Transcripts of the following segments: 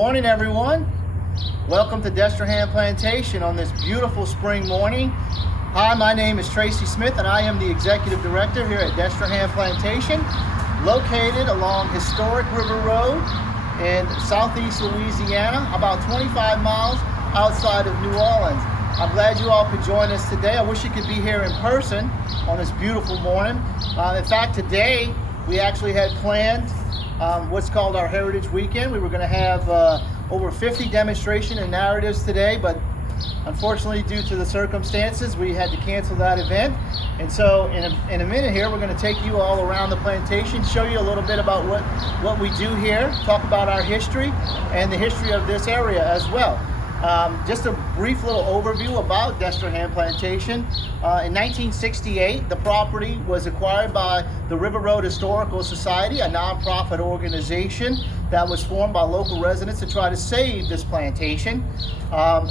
morning, everyone. Welcome to Destrehan Plantation on this beautiful spring morning. Hi, my name is Tracy Smith and I am the Executive Director here at Destrehan Plantation, located along historic River Road in southeast Louisiana, about 25 miles outside of New Orleans. I'm glad you all could join us today. I wish you could be here in person on this beautiful morning. In fact, today we actually had planned what's called our Heritage Weekend. We were going to have over 50 demonstration and narratives today, but unfortunately due to the circumstances we had to cancel that event. And so in a minute here we're going to take you all around the plantation, show you a little bit about what we do here, talk about our history and the history of this area as well. Just a brief little overview about Destrehan Plantation. In 1968, the property was acquired by the River Road Historical Society, a nonprofit organization that was formed by local residents to try to save this plantation.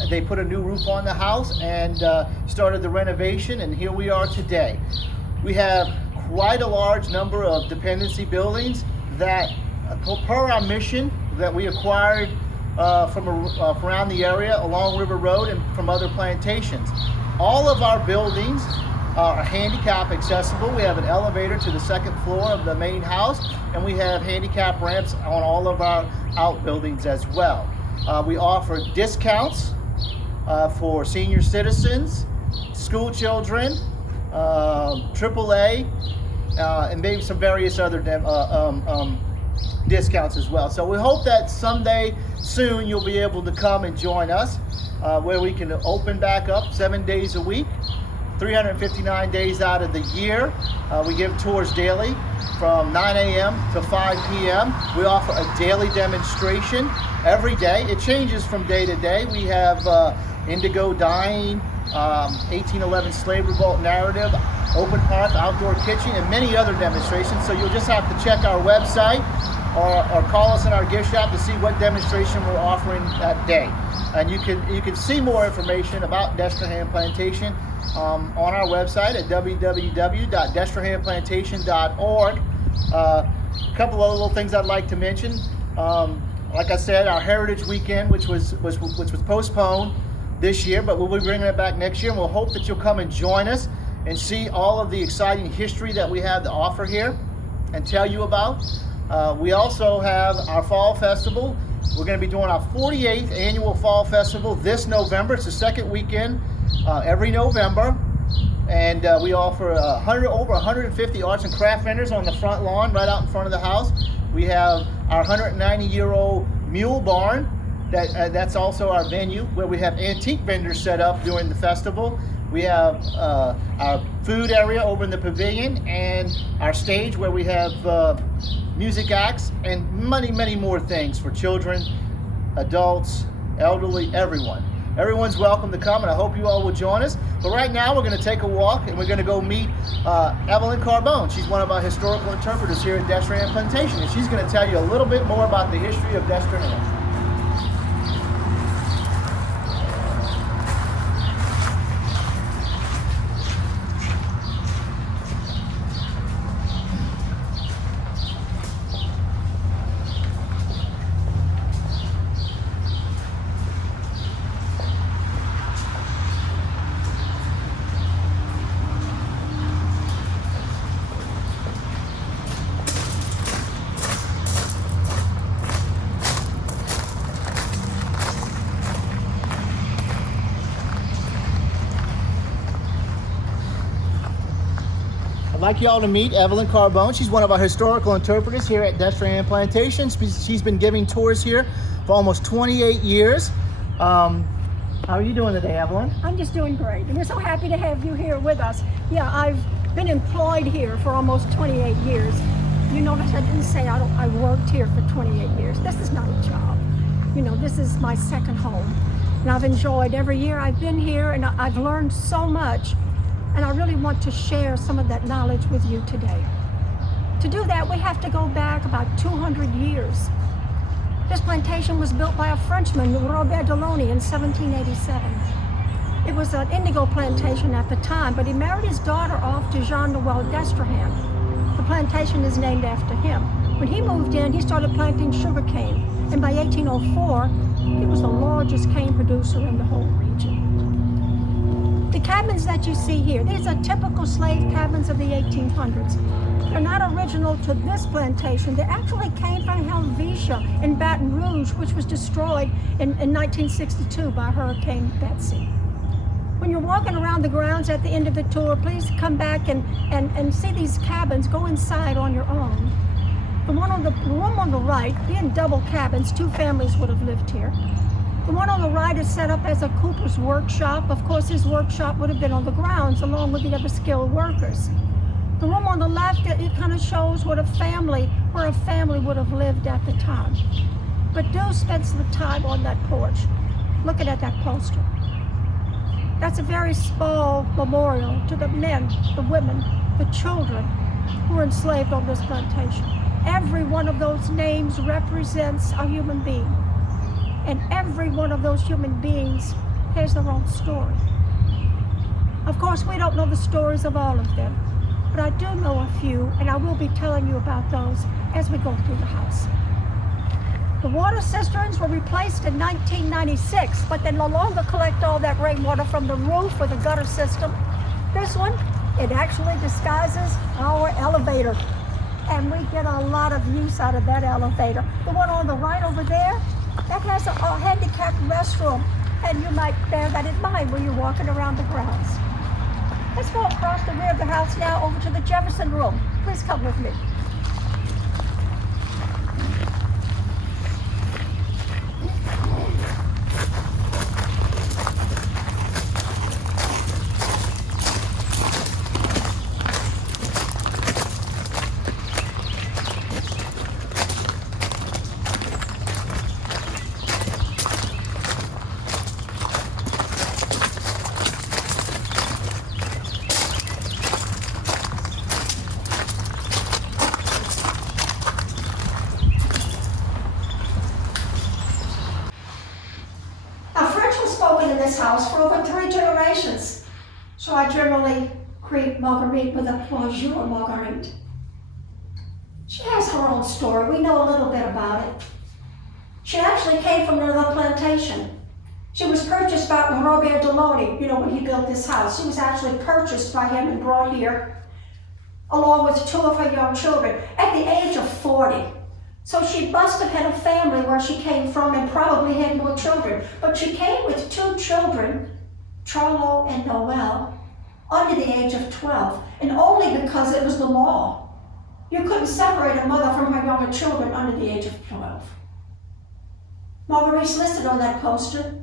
They put a new roof on the house and started the renovation, and here we are today. We have quite a large number of dependency buildings that, per our mission, that we acquired from around the area along River Road and from other plantations. All of our buildings are handicap accessible. We have an elevator to the second floor of the main house, and we have handicap ramps on all of our outbuildings as well. We offer discounts for senior citizens, school children, AAA, and maybe some various other discounts as well. So we hope that someday soon you'll be able to come and join us where we can open back up 7 days a week, 359 days out of the year. We give tours daily from 9 a.m. to 5 p.m. We offer a daily demonstration every day. It changes from day to day. We have indigo dyeing, 1811 slave revolt narrative, open hearth, outdoor kitchen, and many other demonstrations. So you'll just have to check our website or call us in our gift shop to see what demonstration we're offering that day. And you can see more information about Destrehan Plantation on our website at www.destrehanplantation.org. A couple of little things I'd like to mention. Like I said, our Heritage Weekend, which was postponed this year, but we'll be bringing it back next year, and we'll hope that you'll come and join us and see all of the exciting history that we have to offer here and tell you about. We also have our Fall Festival. We're going to be doing our 48th annual Fall Festival this November. It's the second weekend every November, and we offer over 150 arts and craft vendors on the front lawn right out in front of the house. We have our 190-year-old mule barn. That's also our venue where we have antique vendors set up during the festival. We have our food area over in the pavilion and our stage where we have music acts and many, many more things for children, adults, elderly, everyone. Everyone's welcome to come, and I hope you all will join us. But right now we're going to take a walk and we're going to go meet Evelyn Carbone. She's one of our historical interpreters here at Destrehan Plantation, and she's going to tell you a little bit more about the history of Destrehan. I'd like y'all to meet Evelyn Carbone. She's one of our historical interpreters here at Destrehan Plantation. She's been giving tours here for almost 28 years. How are you doing today, Evelyn? I'm just doing great, and we're so happy to have you here with us. Yeah, I've been employed here for almost 28 years. You notice I didn't say I worked here for 28 years. This is not a job. You know, this is my second home, and I've enjoyed every year I've been here, and I've learned so much. And I really want to share some of that knowledge with you today. To do that, we have to go back about 200 years. This plantation was built by a Frenchman, Robert Delaunay, in 1787. It was an indigo plantation at the time, but he married his daughter off to Jean Noel Destrehan. The plantation is named after him. When he moved in, he started planting sugarcane. And by 1804, he was the largest cane producer in the whole region. The cabins that you see here, these are typical slave cabins of the 1800s. They're not original to this plantation. They actually came from Helvetia in Baton Rouge, which was destroyed in 1962 by Hurricane Betsy. When you're walking around the grounds at the end of the tour, please come back and see these cabins. Go inside on your own. The room on the right, being double cabins, 2 families would have lived here. The one on the right is set up as a cooper's workshop. Of course, his workshop would have been on the grounds along with the other skilled workers. The room on the left, it kind of shows where a family would have lived at the time. But do spend some time on that porch, looking at that poster. That's a very small memorial to the men, the women, the children who were enslaved on this plantation. Every one of those names represents a human being. And every one of those human beings has their own story. Of course, we don't know the stories of all of them, but I do know a few, and I will be telling you about those as we go through the house. The water cisterns were replaced in 1996, but they no longer collect all that rainwater from the roof or the gutter system. This one, it actually disguises our elevator, and we get a lot of use out of that elevator. The one on the right over there, that has a handicapped restroom, and you might bear that in mind when you're walking around the grounds. Let's go across the rear of the house now over to the Jefferson room. Please come with me. House for over 3 generations. So I generally greet Marguerite with a bonjour, Marguerite. She has her own story. We know a little bit about it. She actually came from another plantation. She was purchased by Robert Deloney, when he built this house. She was actually purchased by him and brought here along with 2 of her young children at the age of 40. So she must have had a family where she came from and probably had more children. But she came with 2 children, Charlo and Noel, under the age of 12, and only because it was the law. You couldn't separate a mother from her younger children under the age of 12. Marguerite's listed on that poster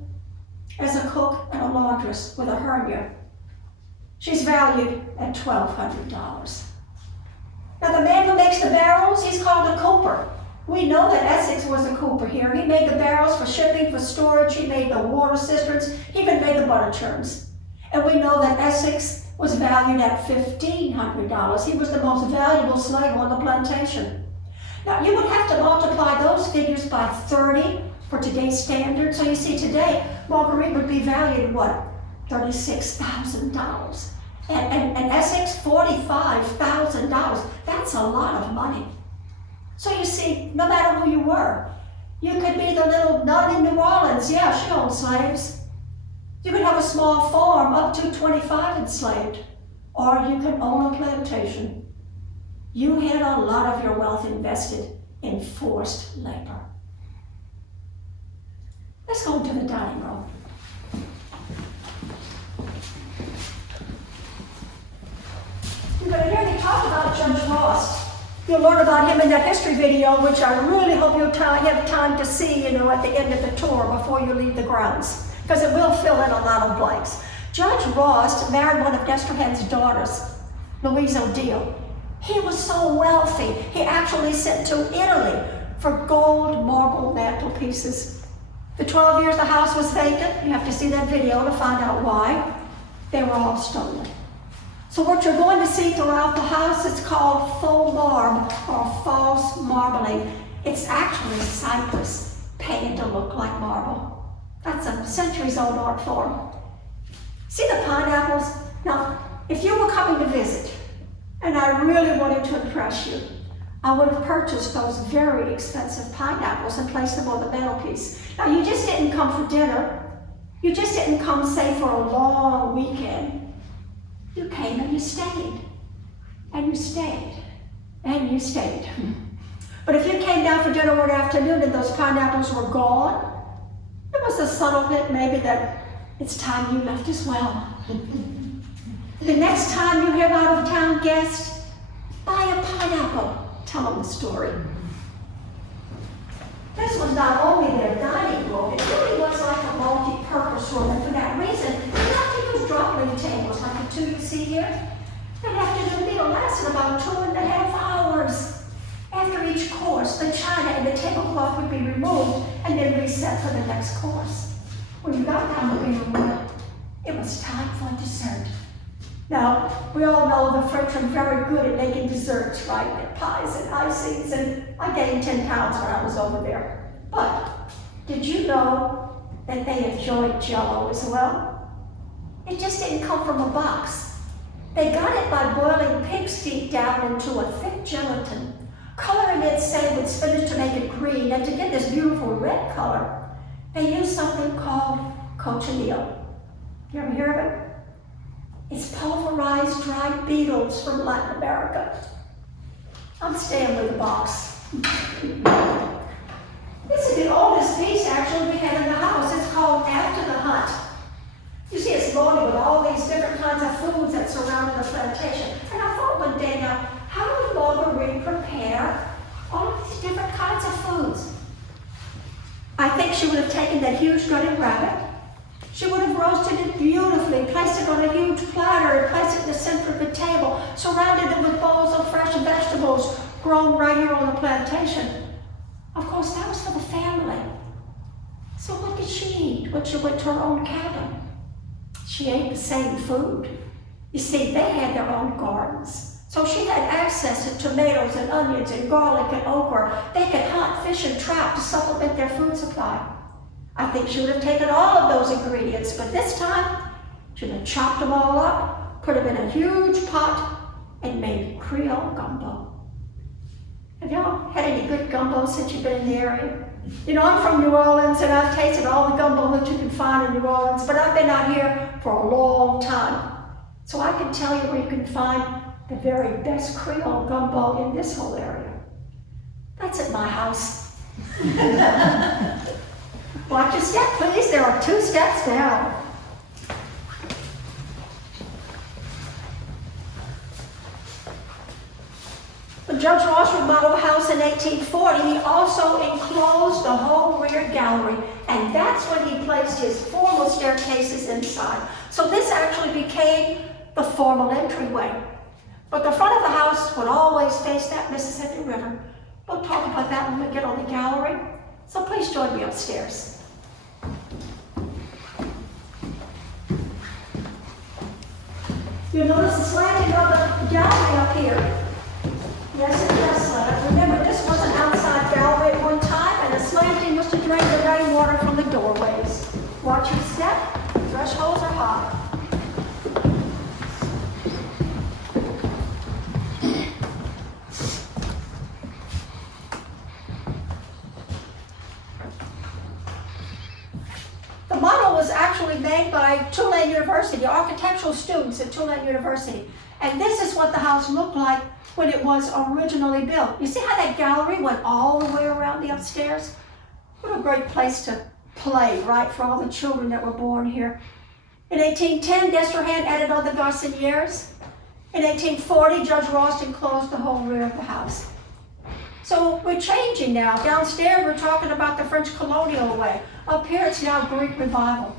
as a cook and a laundress with a hernia. She's valued at $1,200. Now the man who makes the barrels, he's called a cooper. We know that Essex was a cooper here. He made the barrels for shipping, for storage. He made the water cisterns. He even made the butter churns. And we know that Essex was valued at $1,500. He was the most valuable slave on the plantation. Now, you would have to multiply those figures by 30 for today's standards. So you see, today, Marguerite would be valued, what, $36,000. And Essex, $45,000. That's a lot of money. So you see, no matter who you were, you could be the little nun in New Orleans. Yeah, she owned slaves. You could have a small farm up to 25 enslaved, or you could own a plantation. You had a lot of your wealth invested in forced labor. Let's go into the dining room. You're going to hear me talk about Judge Ross. You'll learn about him in that history video, which I really hope you'll have time to see, at the end of the tour before you leave the grounds, because it will fill in a lot of blanks. Judge Ross married one of Destrehan's daughters, Louise O'Deal. He was so wealthy, he actually sent to Italy for gold marble mantelpieces. The 12 years the house was vacant, you have to see that video to find out why. They were all stolen. So what you're going to see throughout the house is called faux marble or false marbling. It's actually cypress painted to look like marble. That's a centuries-old art form. See the pineapples? Now, if you were coming to visit, and I really wanted to impress you, I would have purchased those very expensive pineapples and placed them on the mantelpiece. Now, you just didn't come for dinner. You just didn't come, say, for a long weekend. You came and you stayed. And you stayed. And you stayed. But if you came down for dinner one afternoon and those pineapples were gone, there was a subtle hint maybe that it's time you left as well. The next time you have out-of-town guests, buy a pineapple. Tell them the story. This was not only their dining room, it really was like a multi-purpose room, and for that reason, they have to use drop-leaf tables like the two you see here. That afternoon meal lasted about 2.5 hours. After each course, the china and the tablecloth would be removed and then reset for the next course. When you got down the living room, it was time for dessert. Now, we all know the French are very good at making desserts, right? Their pies and icings, and I gained 10 pounds when I was over there. But did you know that they enjoyed Jell-O as well? It just didn't come from a box. They got it by boiling pig's feet down into a thick gelatin, coloring it, say, with spinach to make it green, and to get this beautiful red color, they used something called cochineal. You ever hear of it? It's pulverized dried beetles from Latin America. I'm staying with the box. This is the oldest piece, actually, we have in the house. It's called After the Hunt. You see, it's loaded with all these different kinds of foods that surrounded the plantation. And I thought one day, now, how would Mother Reed prepare all of these different kinds of foods? I think she would have taken that huge gutted rabbit. She would have roasted it beautifully, placed it on a huge platter, and placed it in the center of the table, surrounded it with bowls of fresh vegetables grown right here on the plantation. Of course, that was for the family. So what did she eat when she went to her own cabin? She ate the same food. You see, they had their own gardens. So she had access to tomatoes and onions and garlic and okra. They could hunt, fish, and trap to supplement their food supply. I think she would have taken all of those ingredients, but this time, she would have chopped them all up, put them in a huge pot, and made Creole gumbo. Have y'all had any good gumbo since you've been in the area? You know, I'm from New Orleans, and I've tasted all the gumbo that you can find in New Orleans, but I've been out here for a long time. So I can tell you where you can find the very best Creole gumbo in this whole area. That's at my house. Watch your step, please. There are 2 steps down. When Judge Ross remodeled the house in 1840, he also enclosed the whole rear gallery, and that's when he placed his formal staircases inside. So this actually became the formal entryway. But the front of the house would always face that Mississippi River. We'll talk about that when we get on the gallery. So please join me upstairs. You'll notice the slanting of the gallery up here. Yes, it does slant. Remember, this was an outside gallery at one time, and the slanting was to drain the rainwater from the doorways. Watch your step. Thresholds are high. The model was actually made by Tulane University, architectural students at Tulane University. And this is what the house looked like when it was originally built. You see how that gallery went all the way around the upstairs? What a great place to play, right, for all the children that were born here. In 1810, Destrehan added on the Garciniers. In 1840, Judge Ralston closed the whole rear of the house. So we're changing now. Downstairs, we're talking about the French colonial way. Up here, it's now Greek revival.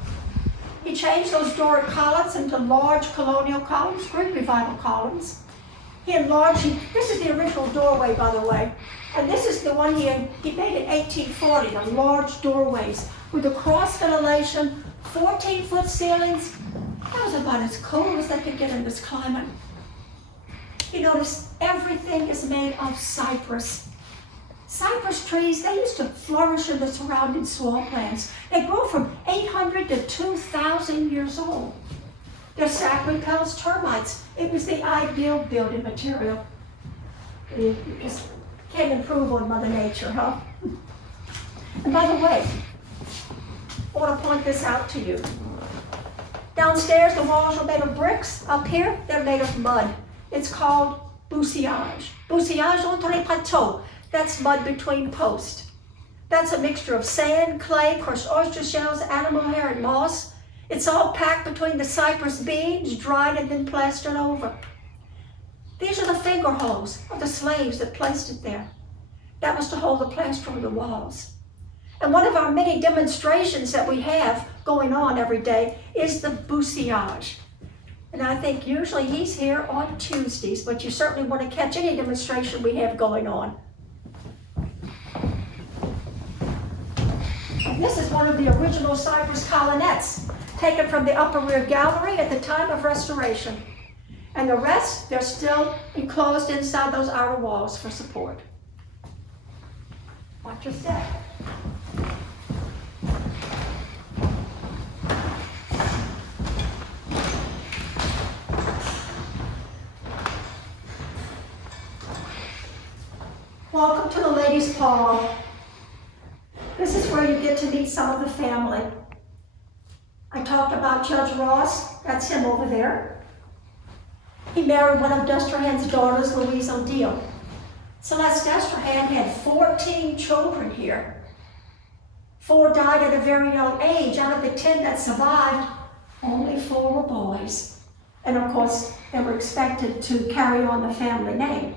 He changed those Doric columns into large colonial columns, Greek revival columns. He enlarged, this is the original doorway, by the way, and this is the one he made in 1840, the large doorways with the cross ventilation, 14-foot ceilings. That was about as cold as they could get in this climate. You notice everything is made of cypress. Cypress trees, they used to flourish in the surrounding swamplands. They grow from 800 to 2,000 years old. Their sap repels termites. It was the ideal building material. You just Can't improve on Mother Nature, huh? And by the way, I want to point this out to you. Downstairs, the walls are made of bricks. Up here, they're made of mud. It's called boussillage. Boussillage entre les poteaux. That's mud between posts. That's a mixture of sand, clay, crushed oyster shells, animal hair, and moss. It's all packed between the cypress beams, dried and then plastered over. These are the finger holes of the slaves that placed it there. That was to hold the plaster on the walls. And one of our many demonstrations that we have going on every day is the boussillage. And I think usually he's here on Tuesdays, but you certainly want to catch any demonstration we have going on. And this is one of the original cypress colonnettes, taken from the upper rear gallery at the time of restoration. And the rest, they're still enclosed inside those outer walls for support. Watch your step. Welcome to the ladies' parlor. This is where you get to meet some of the family. I talked about Judge Ross, that's him over there. He married one of Destrehan's daughters, Louise O'Deal. Celeste Destrehan had 14 children here. 4 died at a very young age. Out of the 10 that survived, only 4 were boys. And of course, they were expected to carry on the family name.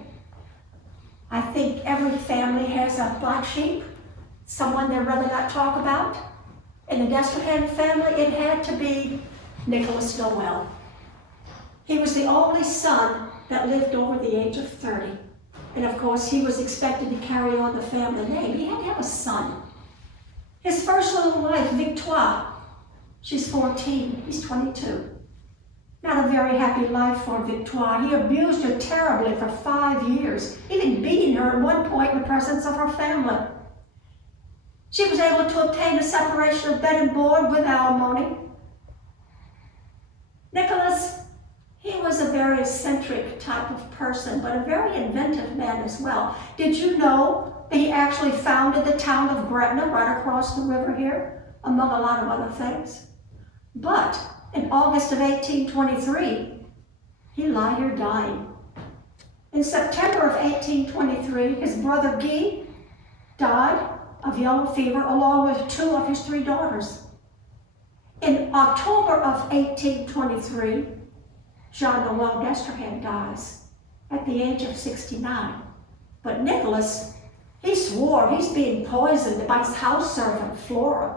I think every family has a black sheep, someone they'd rather not talk about. In the Destrehan family, it had to be Nicholas Noel. He was the only son that lived over the age of 30. And of course, he was expected to carry on the family name. He had to have a son. His first little wife, Victoire, she's 14, he's 22. Not a very happy life for Victoire. He abused her terribly for 5 years, even beating her at one point in the presence of her family. She was able to obtain a separation of bed and board with alimony. Nicholas, he was a very eccentric type of person, but a very inventive man as well. Did you know that he actually founded the town of Gretna right across the river here, among a lot of other things? But in August of 1823, he lay here dying. In September of 1823, his brother Guy died of yellow fever along with 2 of his 3 daughters. In October of 1823, Jean-Noel Destrehan dies at the age of 69. But Nicholas, he swore he's being poisoned by his house servant, Flora.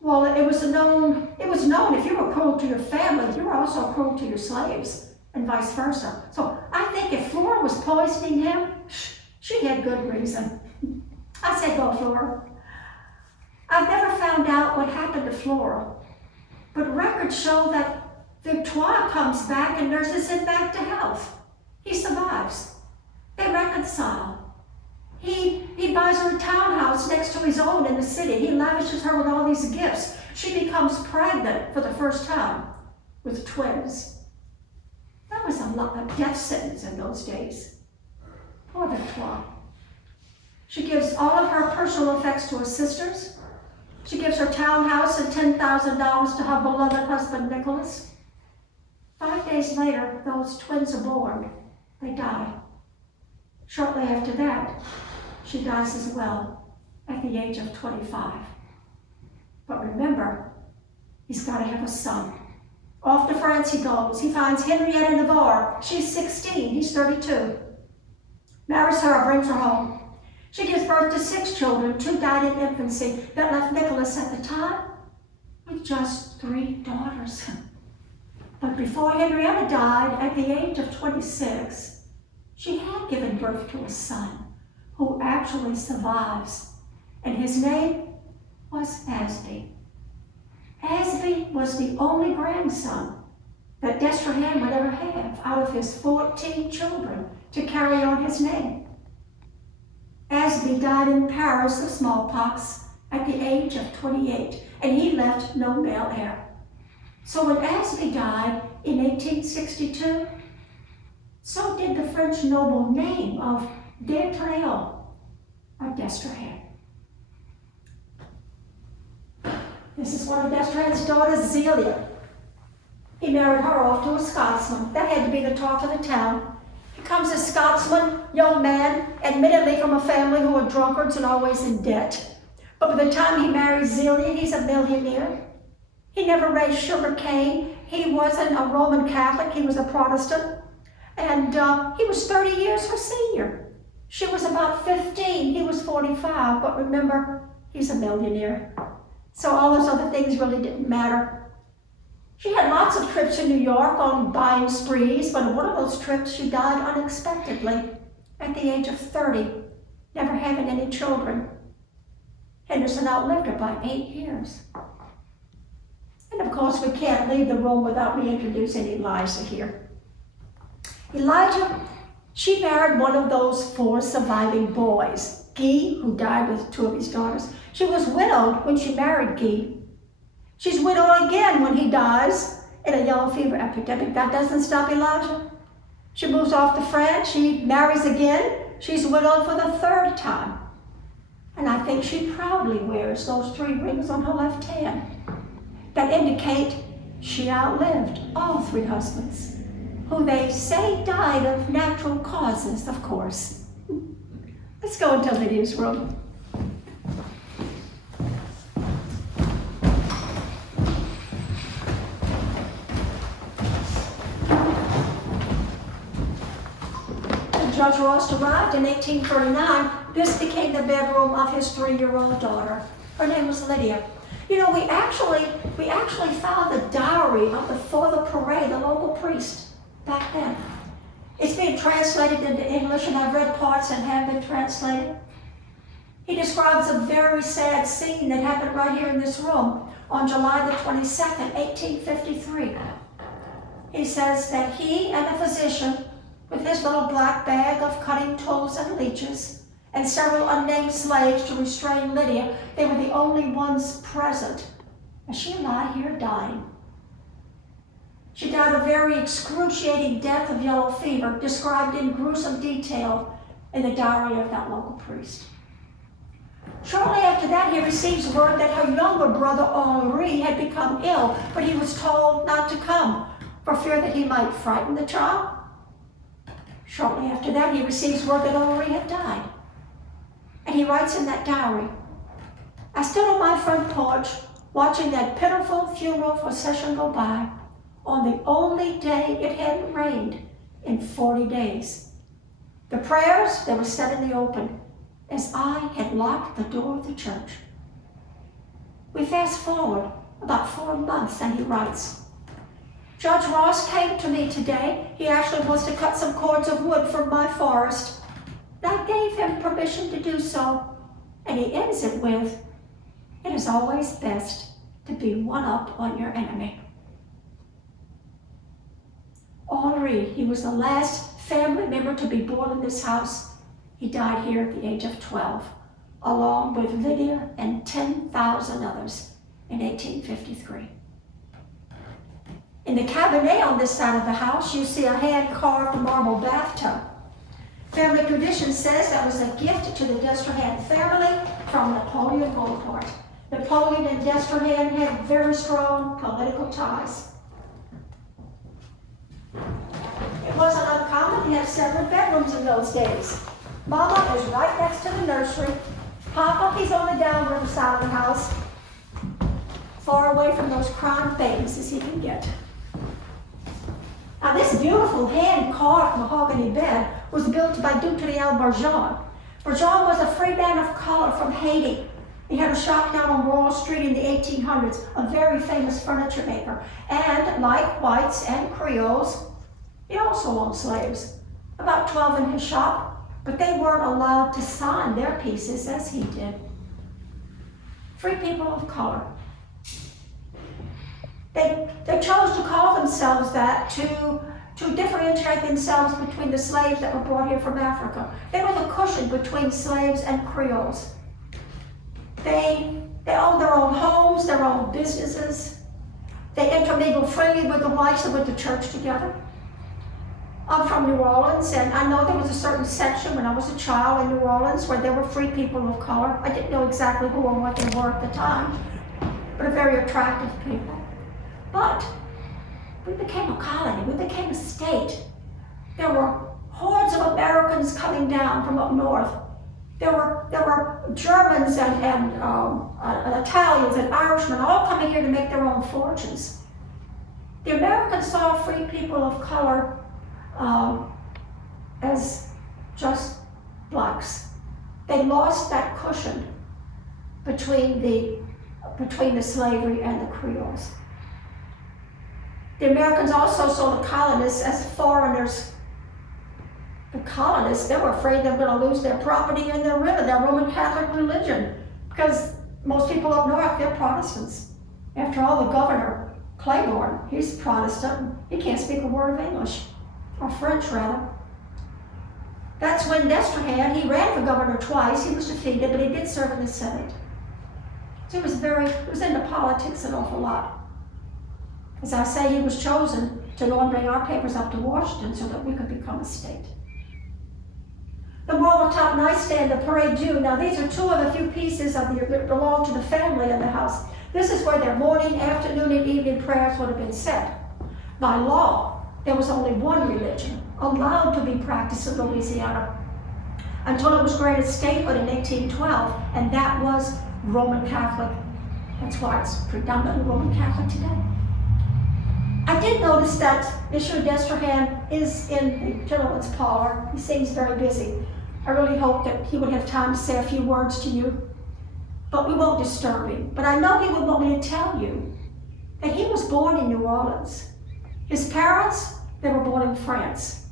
Well, it was known if you were cruel to your family, you were also cruel to your slaves, and vice versa. So I think if Flora was poisoning him, she had good reason. I say go, Flora. I've never found out what happened to Flora, but records show that Victoire comes back and nurses him back to health. He survives. They reconcile. He buys her a townhouse next to his own in the city. He lavishes her with all these gifts. She becomes pregnant for the first time with twins. That was a death sentence in those days. Poor Victoire. She gives all of her personal effects to her sisters. She gives her townhouse and $10,000 to her beloved husband, Nicholas. 5 days later, those twins are born. They die. Shortly after that, she dies as well at the age of 25. But remember, he's got to have a son. Off to France he goes. He finds Henrietta Navarre. She's 16, he's 32. Marries her, brings her home. She gives birth to 6 children, 2 died in infancy. That left Nicholas at the time with just 3 daughters. But before Henrietta died, at the age of 26, she had given birth to a son who actually survives. And his name was Asby. Asby was the only grandson that Destrehan would ever have out of his 14 children to carry on his name. Asby died in Paris of smallpox at the age of 28, and he left no male heir. So when Asby died in 1862, so did the French noble name of Dear Trail of Destrehan. This is one of Destrehan's daughters, Zelia. He married her off to a Scotsman. That had to be the talk of the town. Here comes a Scotsman, young man, admittedly from a family who are drunkards and always in debt. But by the time he marries Zelia, he's a millionaire. He never raised sugar cane. He wasn't a Roman Catholic, he was a Protestant. And he was 30 years her senior. She was about 15, he was 45, but remember, he's a millionaire. So all those other things really didn't matter. She had lots of trips to New York on buying sprees, but on one of those trips she died unexpectedly at the age of 30, never having any children. Henderson outlived her by 8 years. And of course we can't leave the room without reintroducing Elijah here. Elijah, she married one of those 4 surviving boys, Guy, who died with 2 of his daughters. She was widowed when she married Guy. She's widowed again when he dies in a yellow fever epidemic. That doesn't stop Elijah. She moves off to France. She marries again. She's widowed for the 3rd time. And I think she proudly wears those 3 rings on her left hand that indicate she outlived all 3 husbands, who they say died of natural causes, of course. Let's go into Lydia's room. Judge Ross arrived in 1839. This became the bedroom of his 3-year-old daughter. Her name was Lydia. You know, we actually found the diary of the Father Parade, the local priest, back then. It's being translated into English, and I've read parts that have been translated. He describes a very sad scene that happened right here in this room on July the 22nd, 1853. He says that he and a physician, with his little black bag of cutting tools and leeches, and several unnamed slaves to restrain Lydia, they were the only ones present as she lay here dying. She died a very excruciating death of yellow fever, described in gruesome detail in the diary of that local priest. Shortly after that, he receives word that her younger brother Henri had become ill, but he was told not to come for fear that he might frighten the child. Shortly after that, he receives word that Henri had died. And he writes in that diary, I stood on my front porch watching that pitiful funeral procession go by on the only day it hadn't rained in 40 days. The prayers, they were said in the open, as I had locked the door of the church. We fast forward about 4 months, and he writes, Judge Ross came to me today. He actually wants to cut some cords of wood from my forest. I gave him permission to do so, and he ends it with, it is always best to be one up on your enemy. Henri, he was the last family member to be born in this house. He died here at the age of 12, along with Lydia and 10,000 others in 1853. In the cabinet on this side of the house, you see a hand-carved marble bathtub. Family tradition says that was a gift to the Destrehan family from Napoleon Bonaparte. Napoleon and Destrehan had very strong political ties. It wasn't uncommon to have several bedrooms in those days. Mama is right next to the nursery. Papa, he's on the downriver side of the house, far away from those crime things as he can get. Now, this beautiful hand-carved mahogany bed was built by Dutriel Barjon. Barjon was a free man of color from Haiti. He had a shop down on Wall Street in the 1800s, a very famous furniture maker. And like whites and Creoles, he also owned slaves, about 12 in his shop, but they weren't allowed to sign their pieces as he did. Free people of color. They chose to call themselves that to differentiate themselves between the slaves that were brought here from Africa. They were the cushion between slaves and Creoles. They owned their own homes, their own businesses. They intermingled freely with the whites and went to church together. I'm from New Orleans, and I know there was a certain section when I was a child in New Orleans where there were free people of color. I didn't know exactly who or what they were at the time, but a very attractive people. But we became a colony, we became a state. There were hordes of Americans coming down from up north. There were Germans and Italians and Irishmen all coming here to make their own fortunes. The Americans saw free people of color as just blacks. They lost that cushion between the slavery and the Creoles. The Americans also saw the colonists as foreigners. The colonists, they were afraid they were going to lose their property and their Roman Catholic religion, because most people up north, they're Protestants. After all, the governor, Claiborne, he's Protestant. He can't speak a word of English, or French rather. That's when Destrehan, he ran for governor twice. He was defeated, but he did serve in the Senate. So he was into politics an awful lot. As I say, he was chosen to go and bring our papers up to Washington so that we could become a state. The marble top nightstand, the parade due. Now these are two of the few pieces that belong to the family in the house. This is where their morning, afternoon, and evening prayers would have been said. By law, there was only one religion allowed to be practiced in Louisiana until it was granted statehood in 1812, and that was Roman Catholic. That's why it's predominantly Roman Catholic today. I did notice that Monsieur Destrehan is in the gentleman's parlor. He seems very busy. I really hope that he would have time to say a few words to you, but we won't disturb him. But I know he would want me to tell you that he was born in New Orleans. His parents, they were born in France.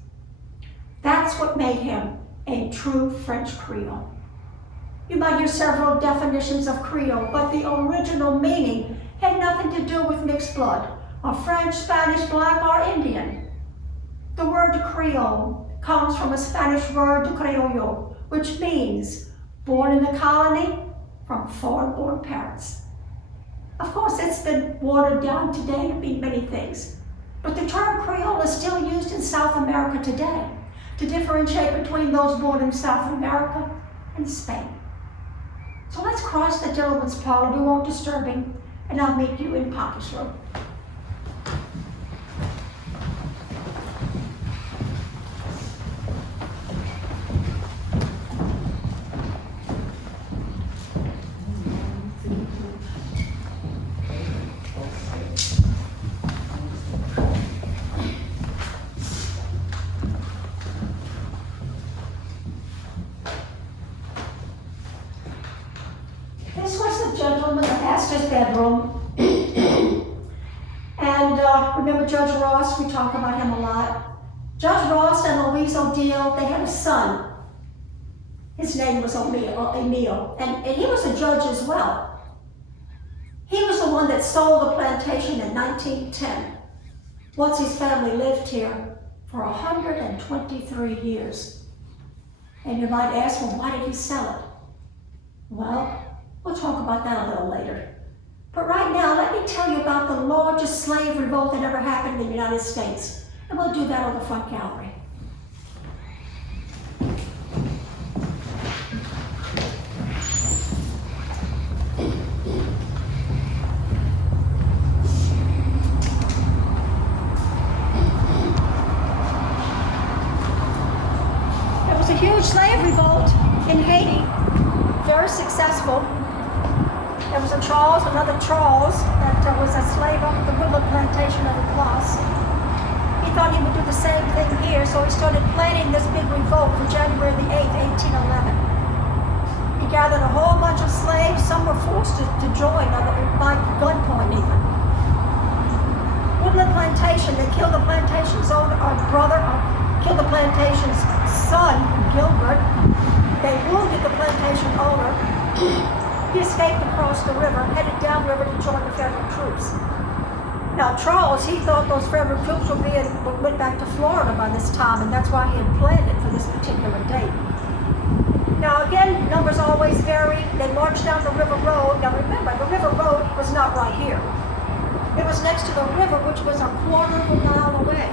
That's what made him a true French Creole. You might hear several definitions of Creole, but the original meaning had nothing to do with mixed blood, or French, Spanish, Black, or Indian. The word Creole comes from a Spanish word, criollo, which means born in the colony from foreign-born parents. Of course, it's been watered down today to mean many things, but the term Creole is still used in South America today to differentiate between those born in South America and Spain. So let's cross the gentleman's parlor. We won't disturb him, and I'll meet you in Papa's room. This was the gentleman, the master's bedroom. And remember Judge Ross? We talk about him a lot. Judge Ross and Louise O'Deal, they had a son. His name was Emile, and he was a judge as well. He was the one that sold the plantation in 1910. Once his family lived here for 123 years. And you might ask, well, why did he sell it? Well, we'll talk about that a little later. But right now, let me tell you about the largest slave revolt that ever happened in the United States. And we'll do that on the front gallery. There was a huge slave revolt in Haiti, very successful. There was a Charles, another Charles, that was a slave on the Woodland plantation of the Place. He thought he would do the same thing here, so he started planning this big revolt for January the 8th, 1811. He gathered a whole bunch of slaves. Some were forced to join by gunpoint even. Woodland plantation, they killed the plantation's owner, or brother, or killed the plantation's son, Gilbert. They wounded the plantation owner. He escaped across the river, headed downriver to join the federal troops. Now Charles, he thought those federal troops went back to Florida by this time, and that's why he had planned it for this particular date. Now again, numbers always vary. They marched down the river road. Now remember, the river road was not right here. It was next to the river, which was a quarter of a mile away.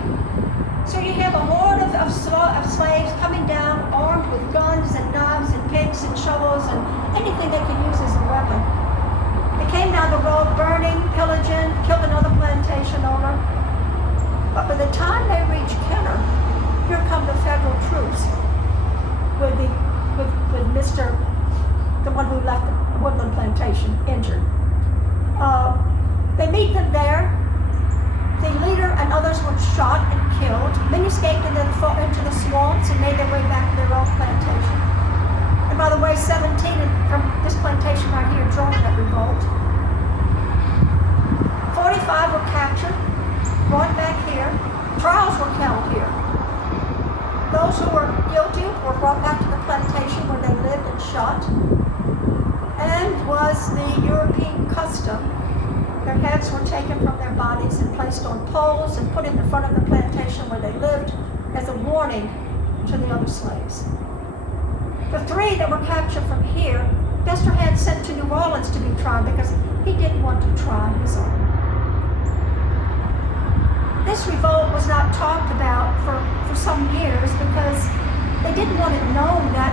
So you have a horde of slaves coming down armed with guns and knives and picks and shovels and anything they could use as a weapon. They came down the road burning, pillaging, killed another plantation owner. But by the time they reached Kenner, here come the federal troops with Mr. the one who left the woodland plantation injured. They meet them there. The leader and others were shot and killed. Many escaped into the swamps and made their way back to their own plantation. And by the way, 17 from this plantation right here joined that revolt. 45 were captured, brought back here. Trials were held here. Those who were guilty were brought back to the plantation where they lived and shot. And was the European custom. Their heads were taken from their bodies and placed on poles and put in the front of the plantation where they lived as a warning to the other slaves. The 3 that were captured from here, Destrehan sent to New Orleans to be tried because he didn't want to try his own. This revolt was not talked about for some years because they didn't want it known that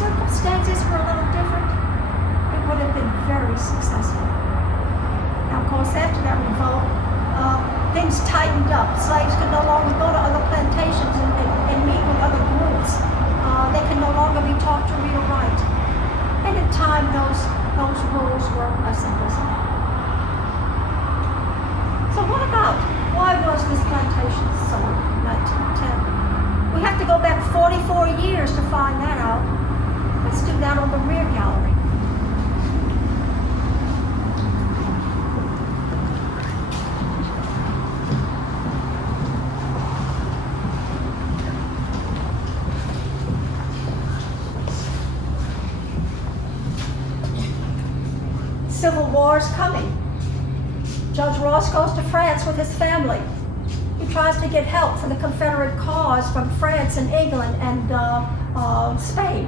circumstances were a little different. It would have been very successful. Now, of course, after that revolt, things tightened up. Slaves could no longer go to other plantations and meet with other groups. They could no longer be taught to read or write. And in time, those rules were less and less. So what about, why was this plantation sold in 1910? We have to go back 44 years to find that out. Let's do that on the rear gallery. Civil War is coming. Judge Ross goes to France with his family. He tries to get help for the Confederate cause from France and England and Spain.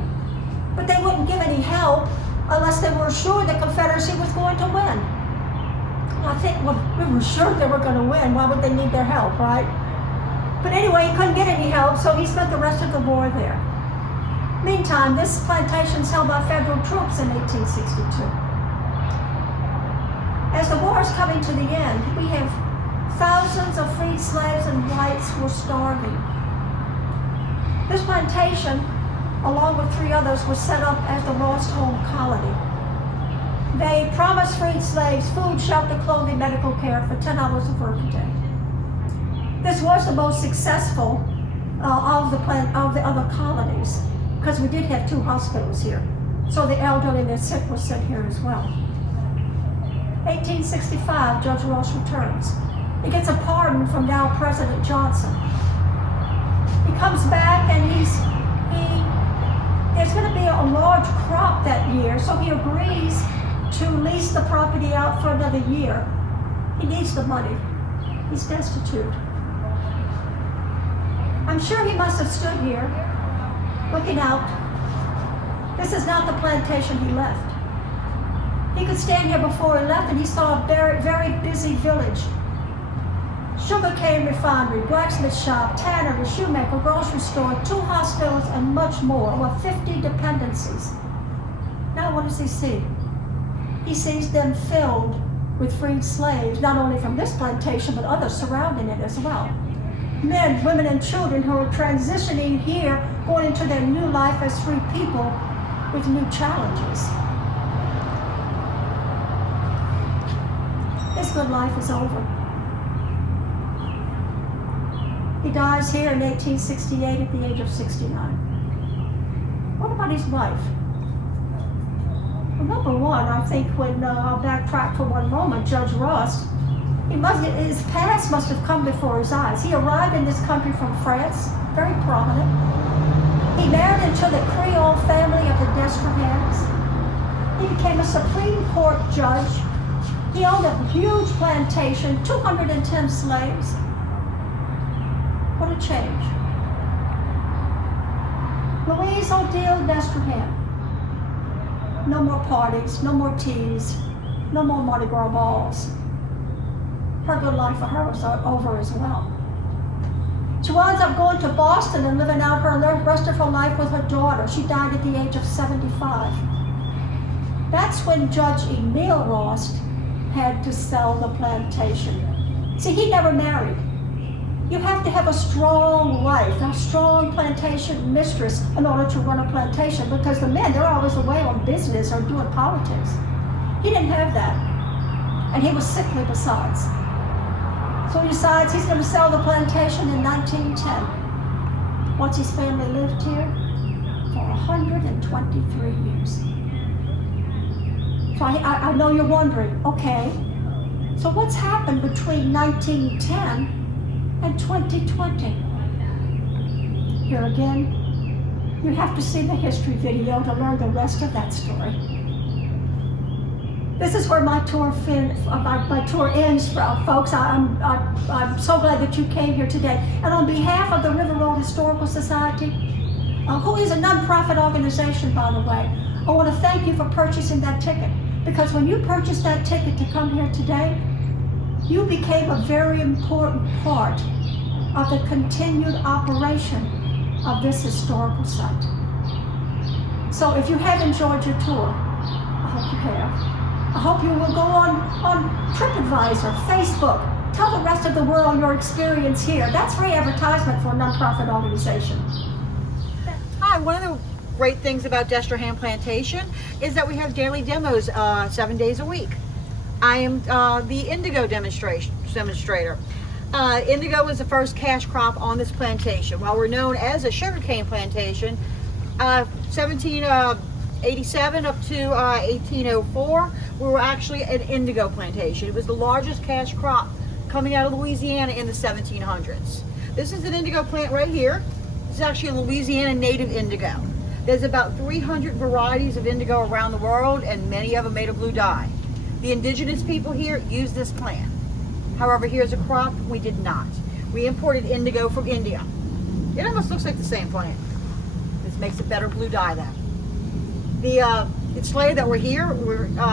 But they wouldn't give any help unless they were sure the Confederacy was going to win. I think, well, we were sure they were going to win. Why would they need their help, right? But anyway, he couldn't get any help, so he spent the rest of the war there. Meantime, this plantation is held by federal troops in 1862. As the war is coming to the end, we have thousands of freed slaves and whites who are starving. This plantation, along with 3 others, was set up as the Ross Home Colony. They promised freed slaves food, shelter, clothing, medical care for 10 hours of work a day. This was the most successful of the other colonies, because we did have 2 hospitals here. So the elderly and the sick were sent here as well. 1865, Judge Ross returns. He gets a pardon from now President Johnson. He comes back and there's going to be a large crop that year, so he agrees to lease the property out for another year. He needs the money. He's destitute. I'm sure he must have stood here, looking out. This is not the plantation he left. He could stand here before he left and he saw a very, very busy village. Sugarcane refinery, blacksmith shop, tannery, shoemaker, grocery store, 2 hospitals, and much more. Over 50 dependencies. Now what does he see? He sees them filled with freed slaves, not only from this plantation, but others surrounding it as well. Men, women, and children who are transitioning here, going into their new life as free people with new challenges. His good life is over. He dies here in 1868 at the age of 69. What about his wife? Well, number one, I think when I'll backtrack for one moment, Judge Ross, his past must have come before his eyes. He arrived in this country from France, very prominent. He married into the Creole family of the Destrehans. He became a Supreme Court judge. He owned a huge plantation, 210 slaves. What a change. Louise Odile Destrehan. No more parties, no more teas, no more Mardi Gras balls. Her good life for her was over as well. She winds up going to Boston and living out her rest of her life with her daughter. She died at the age of 75. That's when Judge Emil Rost had to sell the plantation. See, he never married. You have to have a strong wife, a strong plantation mistress in order to run a plantation, because the men, they're always away on business or doing politics. He didn't have that. And he was sickly besides. So he decides he's going to sell the plantation in 1910. Once his family lived here for 123 years. So I know you're wondering, okay, so what's happened between 1910 and 2020? Here again, you have to see the history video to learn the rest of that story. This is where my tour ends, folks. I'm so glad that you came here today. And on behalf of the River Road Historical Society, who is a nonprofit organization, by the way, I want to thank you for purchasing that ticket. Because when you purchased that ticket to come here today, you became a very important part of the continued operation of this historical site. So if you have enjoyed your tour, I hope you have. I hope you will go on TripAdvisor, Facebook, tell the rest of the world your experience here. That's free advertisement for a nonprofit organization. Hi, one of the great things about Destrehan Plantation is that we have daily demos 7 days a week. I am the indigo demonstrator. Indigo was the first cash crop on this plantation. While we're known as a sugarcane plantation, 1787 up to 1804, we were actually an indigo plantation. It was the largest cash crop coming out of Louisiana in the 1700s. This is an indigo plant right here. This is actually a Louisiana native indigo. There's about 300 varieties of indigo around the world, and many of them made of blue dye. The indigenous people here use this plant. However, here's a crop we did not. We imported indigo from India. It almost looks like the same plant. This makes a better blue dye then. The slave that were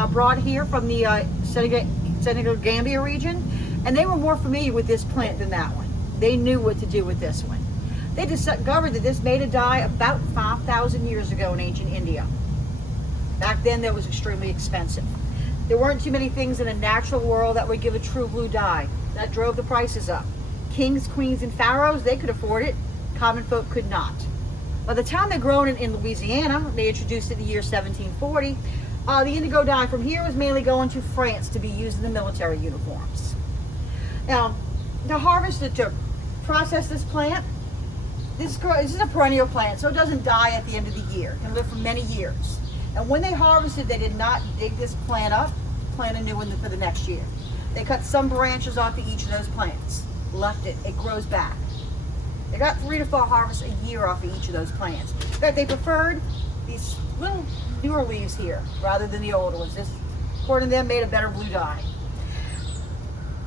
brought here from the Senegal Gambia region, and they were more familiar with this plant than that one. They knew what to do with this one. They discovered that this made a dye about 5,000 years ago in ancient India. Back then, that was extremely expensive. There weren't too many things in a natural world that would give a true blue dye. That drove the prices up. Kings, queens, and pharaohs, they could afford it. Common folk could not. By the time they'd grown in Louisiana, they introduced it in the year 1740, the indigo dye from here was mainly going to France to be used in the military uniforms. Now, to harvest it, to process this plant, this is a perennial plant, so it doesn't die at the end of the year. It can live for many years. And when they harvested, they did not dig this plant up, plant a new one for the next year. They cut some branches off of each of those plants, left it, it grows back. They got 3 to 4 harvests a year off of each of those plants. In fact, they preferred these little newer leaves here rather than the older ones. This, according to them, made a better blue dye.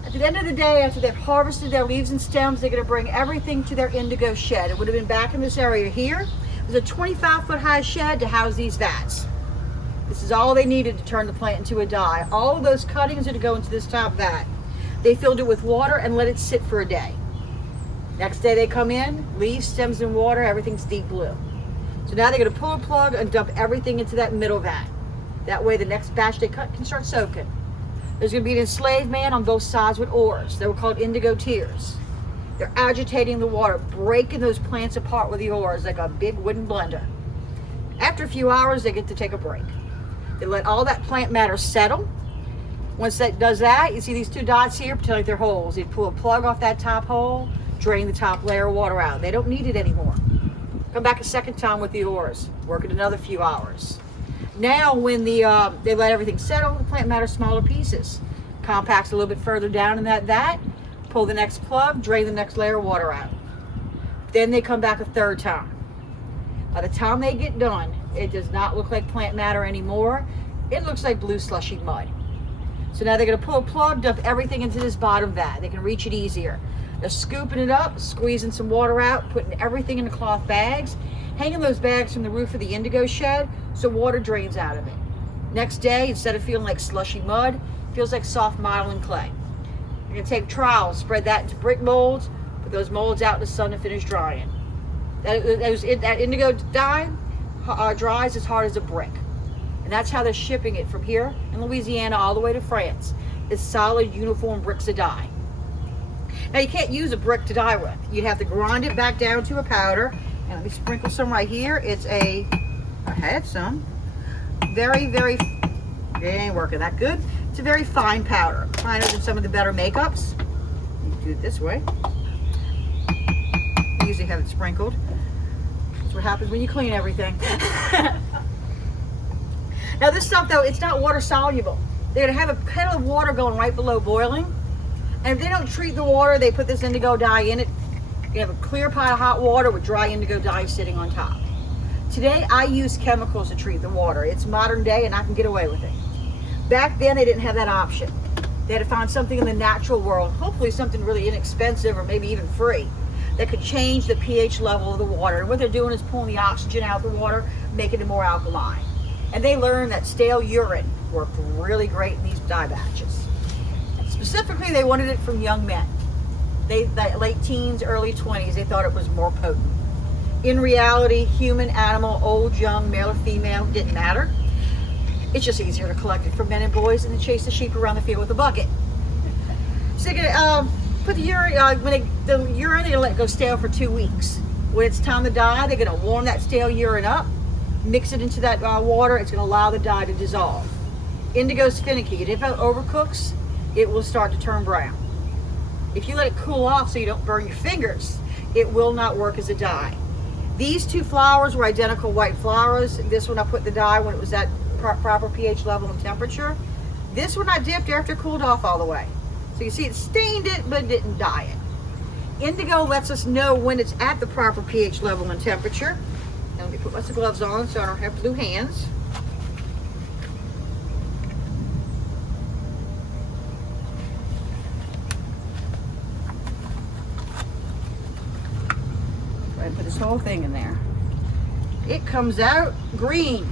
At the end of the day, after they've harvested their leaves and stems, they're going to bring everything to their indigo shed. It would have been back in this area here. There's a 25-foot high shed to house these vats. This is all they needed to turn the plant into a dye. All of those cuttings are to go into this top vat. They filled it with water and let it sit for a day. Next day they come in, leaves, stems, and water, everything's deep blue. So now they're going to pull a plug and dump everything into that middle vat. That way the next batch they cut can start soaking. There's going to be an enslaved man on both sides with oars. They were called indigo tears. They're agitating the water, breaking those plants apart with the oars like a big wooden blender. After a few hours, they get to take a break. They let all that plant matter settle. Once that does that, you see these 2 dots here, pretend like they're holes. You pull a plug off that top hole, drain the top layer of water out. They don't need it anymore. Come back a second time with the oars, work it another few hours. Now when they let everything settle, the plant matter smaller pieces. Compacts a little bit further down in that vat, pull the next plug, drain the next layer of water out. Then they come back a 3rd time. By the time they get done, it does not look like plant matter anymore. It looks like blue slushy mud. So now they're going to pull a plug, dump everything into this bottom vat. They can reach it easier. They're scooping it up, squeezing some water out, putting everything in the cloth bags, hanging those bags from the roof of the indigo shed so water drains out of it. Next day, instead of feeling like slushy mud, it feels like soft modeling clay. You're going to take trowels, spread that into brick molds, Put those molds out in the sun to finish drying. That indigo dye dries as hard as a brick. And that's how they're shipping it from here in Louisiana all the way to France. It's solid, uniform bricks of dye. Now you can't use a brick to dye with. You'd have to grind it back down to a powder. And let me sprinkle some right here. I had some. Very, very, it ain't working that good. It's a very fine powder. Finer than some of the better makeups. You do it this way. I usually have it sprinkled. That's what happens when you clean everything. Now this stuff though, it's not water soluble. They're gonna have a kettle of water going right below boiling. And if they don't treat the water, they put this indigo dye in it. You have a clear pot of hot water with dry indigo dye sitting on top. Today, I use chemicals to treat the water. It's modern day and I can get away with it. Back then, they didn't have that option. They had to find something in the natural world, hopefully something really inexpensive or maybe even free, that could change the pH level of the water. And what they're doing is pulling the oxygen out of the water, making it more alkaline. And they learned that stale urine worked really great in these dye batches. Specifically, they wanted it from young men. Late teens, early 20s, they thought it was more potent. In reality, human, animal, old, young, male or female, didn't matter. It's just easier to collect it from men and boys than to chase the sheep around the field with a bucket. So they're gonna put the urine, the urine, they're gonna let it go stale for 2 weeks. When it's time to dye, they're gonna warm that stale urine up, mix it into that water. It's gonna allow the dye to dissolve. Indigo's finicky, and if it overcooks, it will start to turn brown. If you let it cool off so you don't burn your fingers, it will not work as a dye. These two flowers were identical white flowers. This one I put the dye when it was at proper pH level and temperature. This one I dipped after it cooled off all the way. So you see it stained it, but it didn't dye it. Indigo lets us know when it's at the proper pH level and temperature. Now let me put my gloves on so I don't have blue hands. Put this whole thing in there. It comes out green,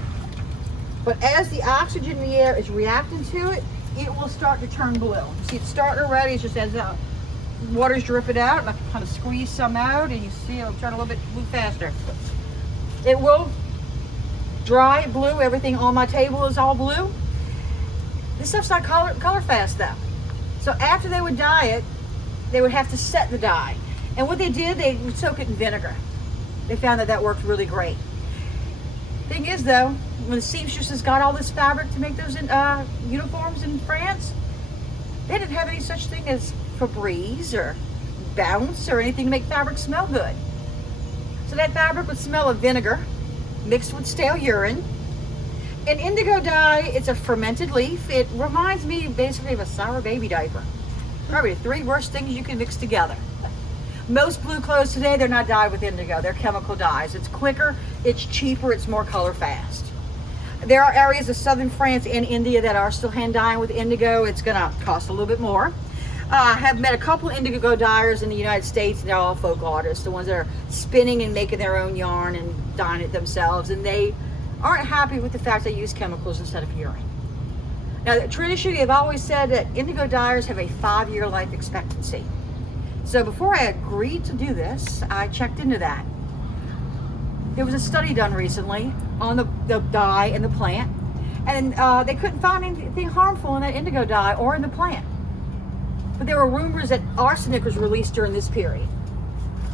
but as the oxygen in the air is reacting to it, it will start to turn blue. You see it's starting already. It's just as water's dripping out, and I can kind of squeeze some out, and you see it'll turn a little bit blue faster. It will dry blue. Everything on my table is all blue. This stuff's not color fast though. So after they would dye it, they would have to set the dye. And what they did, they would soak it in vinegar. They found that worked really great. Thing is though, when the seamstresses got all this fabric to make those uniforms in France, they didn't have any such thing as Febreze or Bounce or anything to make fabric smell good. So that fabric would smell of vinegar mixed with stale urine. And indigo dye, it's a fermented leaf. It reminds me basically of a sour baby diaper. Probably the 3 worst things you can mix together. Most blue clothes today, they're not dyed with indigo. They're chemical dyes. It's quicker, it's cheaper, it's more color fast. There are areas of southern France and India that are still hand dyeing with indigo. It's gonna cost a little bit more. I have met a couple indigo dyers in the United States, and they're all folk artists, the ones that are spinning and making their own yarn and dyeing it themselves, and they aren't happy with the fact they use chemicals instead of urine. Now, traditionally, they've always said that indigo dyers have a 5-year life expectancy. So before I agreed to do this, I checked into that. There was a study done recently on the dye and the plant, and they couldn't find anything harmful in that indigo dye or in the plant. But there were rumors that arsenic was released during this period.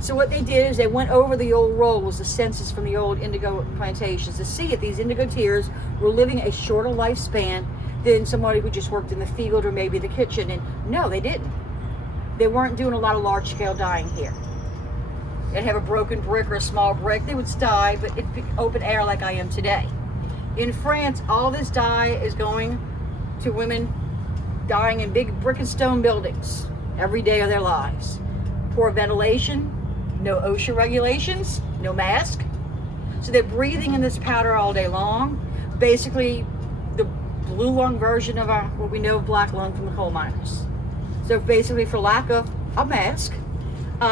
So what they did is they went over the old rolls, the census from the old indigo plantations, to see if these indigo tears were living a shorter lifespan than somebody who just worked in the field or maybe the kitchen. And no, they didn't. They weren't doing a lot of large-scale dyeing here. They'd have a broken brick or a small brick. They would dye, but it'd be open air like I am today. In France, all this dye is going to women dying in big brick and stone buildings every day of their lives. Poor ventilation, no OSHA regulations, no mask. So they're breathing in this powder all day long. Basically, the blue lung version of what we know of black lung from the coal miners. So basically, for lack of a mask,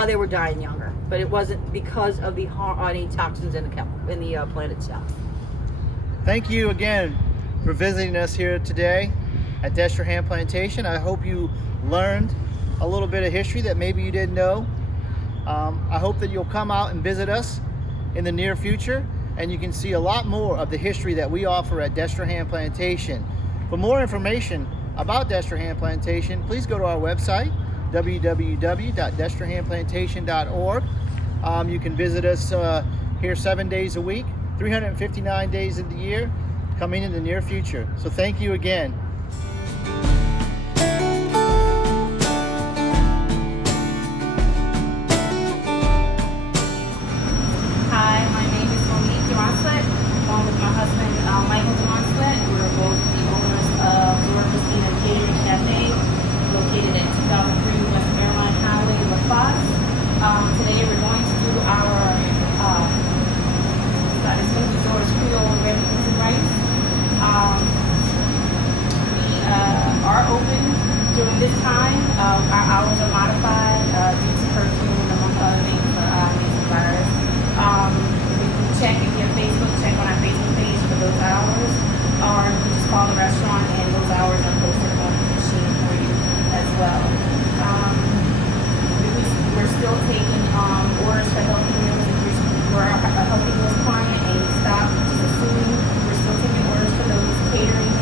they were dying younger. But it wasn't because of the any toxins in the plant itself. Thank you again for visiting us here today at Destrehan Plantation. I hope you learned a little bit of history that maybe you didn't know. I hope that you'll come out and visit us in the near future, and you can see a lot more of the history that we offer at Destrehan Plantation. For more information about Destrehan Plantation, please go to our website, www.destrehanplantation.org. You can visit us here 7 days a week, 359 days of the year, coming in the near future. So thank you again. Hi, my name is Monique Duanslet, along with my husband Michael Duanslet. We're both the owners of Zora Christina Catering Cafe, located at 2003 West Maryland Highway, La Crosse. Today we're going to do our, it's going to be Zora's Creole red beans and rice. We are open during this time. Our hours are modified due to curfew and among other things for the virus. You can check if you have Facebook, check on our Facebook page for those hours, or you can just call the restaurant and those hours are posted on the machine for you as well. We're still taking orders for healthy meals. If you're a healthy meals client and you stop just assuming, we're still taking orders for those catering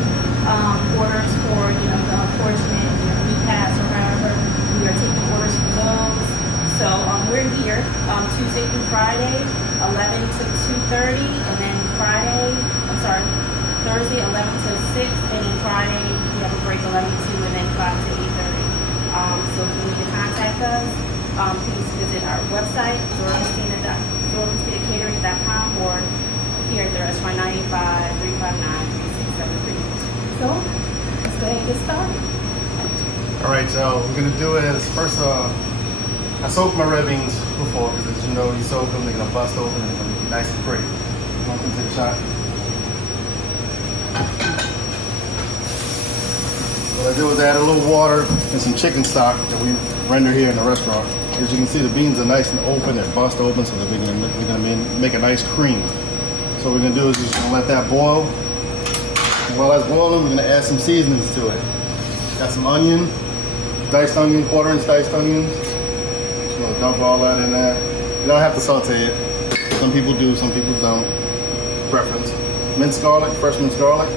orders for the unfortunate repass or whatever. We are taking orders for those. So we're here Tuesday through Friday, 11 to 2:30, and then Thursday 11 to 6, and then Friday we have a break 11 to 2, and then 5 to 8:30. So if you need to contact us, please visit our website, zoracatering.com, or here at the restaurant, 985-359-3673. So let's go ahead and get started. All right, so what we're gonna do is first, I soaked my red beans before, because as you know, you soak them, they're gonna bust open and they're gonna be nice and pretty. You want them to take a shot? What I do is add a little water and some chicken stock that we render here in the restaurant. As you can see, the beans are nice and open, they're bust open, so that we're gonna make a nice cream. So what we're gonna do is just gonna let that boil. And while that's boiling, we're gonna add some seasonings to it. Got some onion, diced onion, quarter-inch diced onions. Just gonna dump all that in there. You don't have to saute it. Some people do, some people don't. Preference. Minced garlic, fresh minced garlic.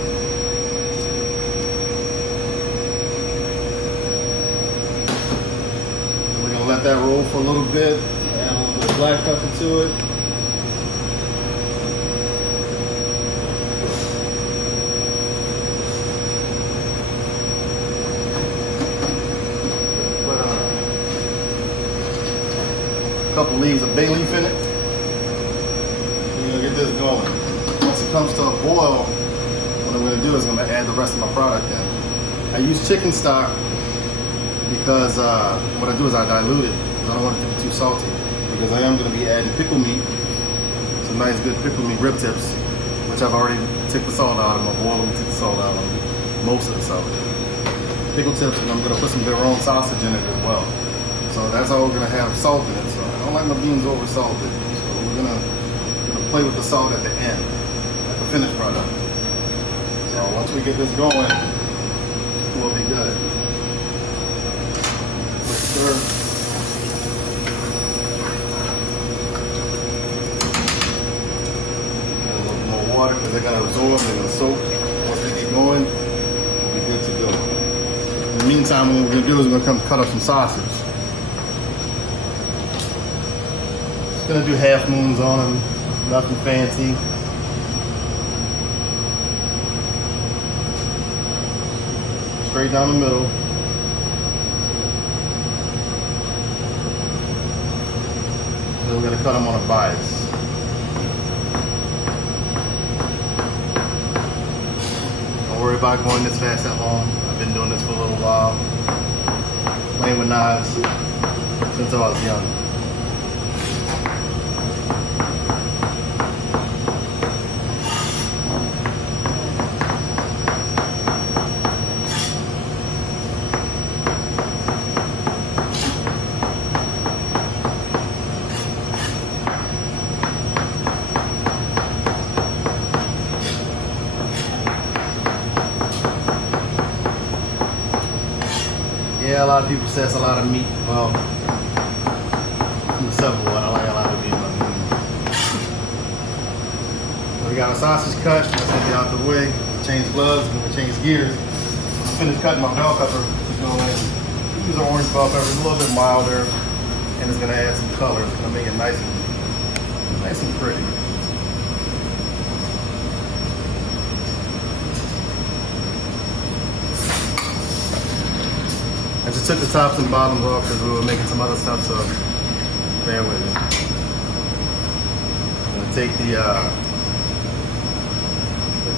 And we're gonna let that roll for a little bit. Add a little bit of black pepper to it. Couple leaves of bay leaf in it. We're gonna get this going. Once it comes to a boil, what I'm gonna do is I'm gonna add the rest of my product in. I use chicken stock because what I do is I dilute it because I don't want it to be too salty. Because I am gonna be adding pickle meat, some nice good pickle meat rib tips, which I've already took the salt out of them. I boiled them, took the salt out of them, most of the salt. Pickle tips, and I'm gonna put some Verone sausage in it as well. So that's all we're gonna have salt in it. So I don't like my beans over salted. So we're gonna play with the salt at the end, at the finished product. So once we get this going, we'll be good. Quick stir. Add a little more water because they're gonna absorb, they're gonna soak. Once they get going, we'll be good to go. In the meantime, what we're gonna do is we're gonna come cut up some sausage. Gonna do half moons on them, nothing fancy. Straight down the middle. Then we're gonna cut them on a bias. Don't worry about going this fast at home. I've been doing this for a little while. Playing with knives since I was young. Yeah, a lot of people say it's a lot of meat. Well, from the several, but I like a lot of meat in my food. We got a sausage cut. That's gonna be out the way. Change gloves. I'm gonna change gears. Finish cutting my bell pepper. We're gonna use an orange bell pepper. It's a little bit milder, and it's gonna add some color. It's gonna make it nice and pretty. I just took the tops and bottoms off because we were making some other stuff, so bear with me. I'm gonna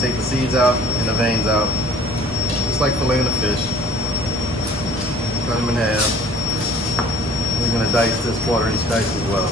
take the seeds out and the veins out, just like filleting a fish. Cut them in half. We're gonna dice this 1/4-inch dice as well.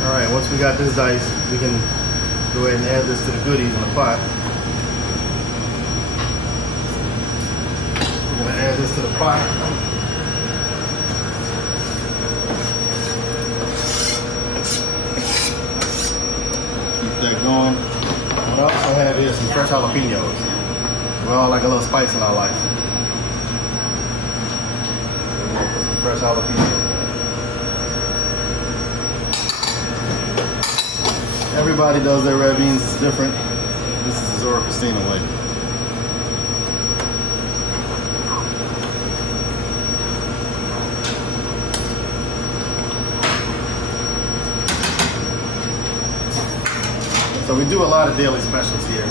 Alright, once we got this diced, we can go ahead and add this to the goodies in the pot. We're going to add this to the pot. Keep that going. What I also have here is some fresh jalapenos. We all like a little spice in our life. We're going to put some fresh jalapenos. Everybody does their red beans, it's different. This is the Zora Christina way. So we do a lot of daily specials here.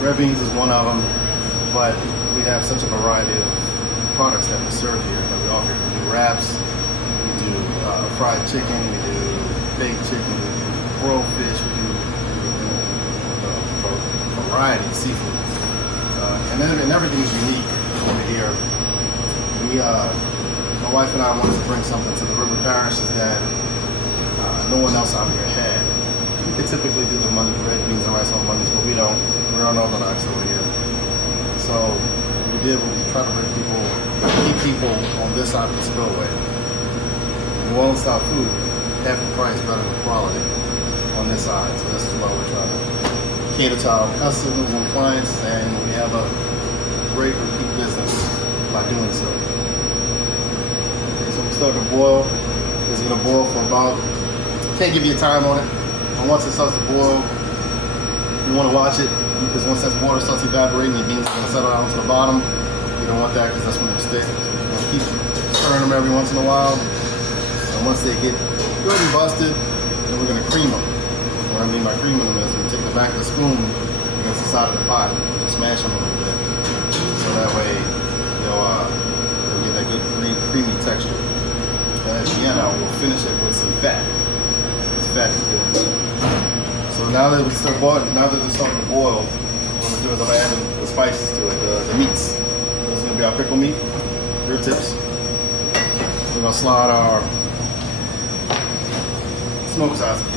Red beans is one of them, but we have such a variety of products that we serve here that we offer. We do wraps, we do fried chicken, we do baked chicken, we do broiled fish, we do a variety of seafoods. And everything is unique over here. My wife and I wanted to bring something to the river parishes that no one else out here had. They typically do the red beans and rice on Mondays, but we don't. We're unorthodox over here. So what we did was we tried to bring people, keep people on this side of the spillway. Well-style food, half the price, better than quality on this side. So this is what we're trying to cater to our customers and clients, and we have a great repeat business by doing so. Okay, so we start to boil. It's gonna boil for about, can't give you a time on it, but once it starts to boil, you wanna watch it, because once that water starts evaporating, the beans are gonna settle down to the bottom. You don't want that, because that's when they'll stick. You're gonna keep stirring them every once in a while, and once they get good and busted, then we're gonna cream them. What I mean by creaming them is we take the back of the spoon against the side of the pot and smash them a little bit. So that way they'll get that good creamy texture. And at the end, we'll finish it with some fat. This fat is good. So now that it's starting to boil, what I'm gonna do is I'm gonna add the spices to it, the meats. So this is gonna be our pickle meat, rib tips. We're gonna slide our smoked sausage.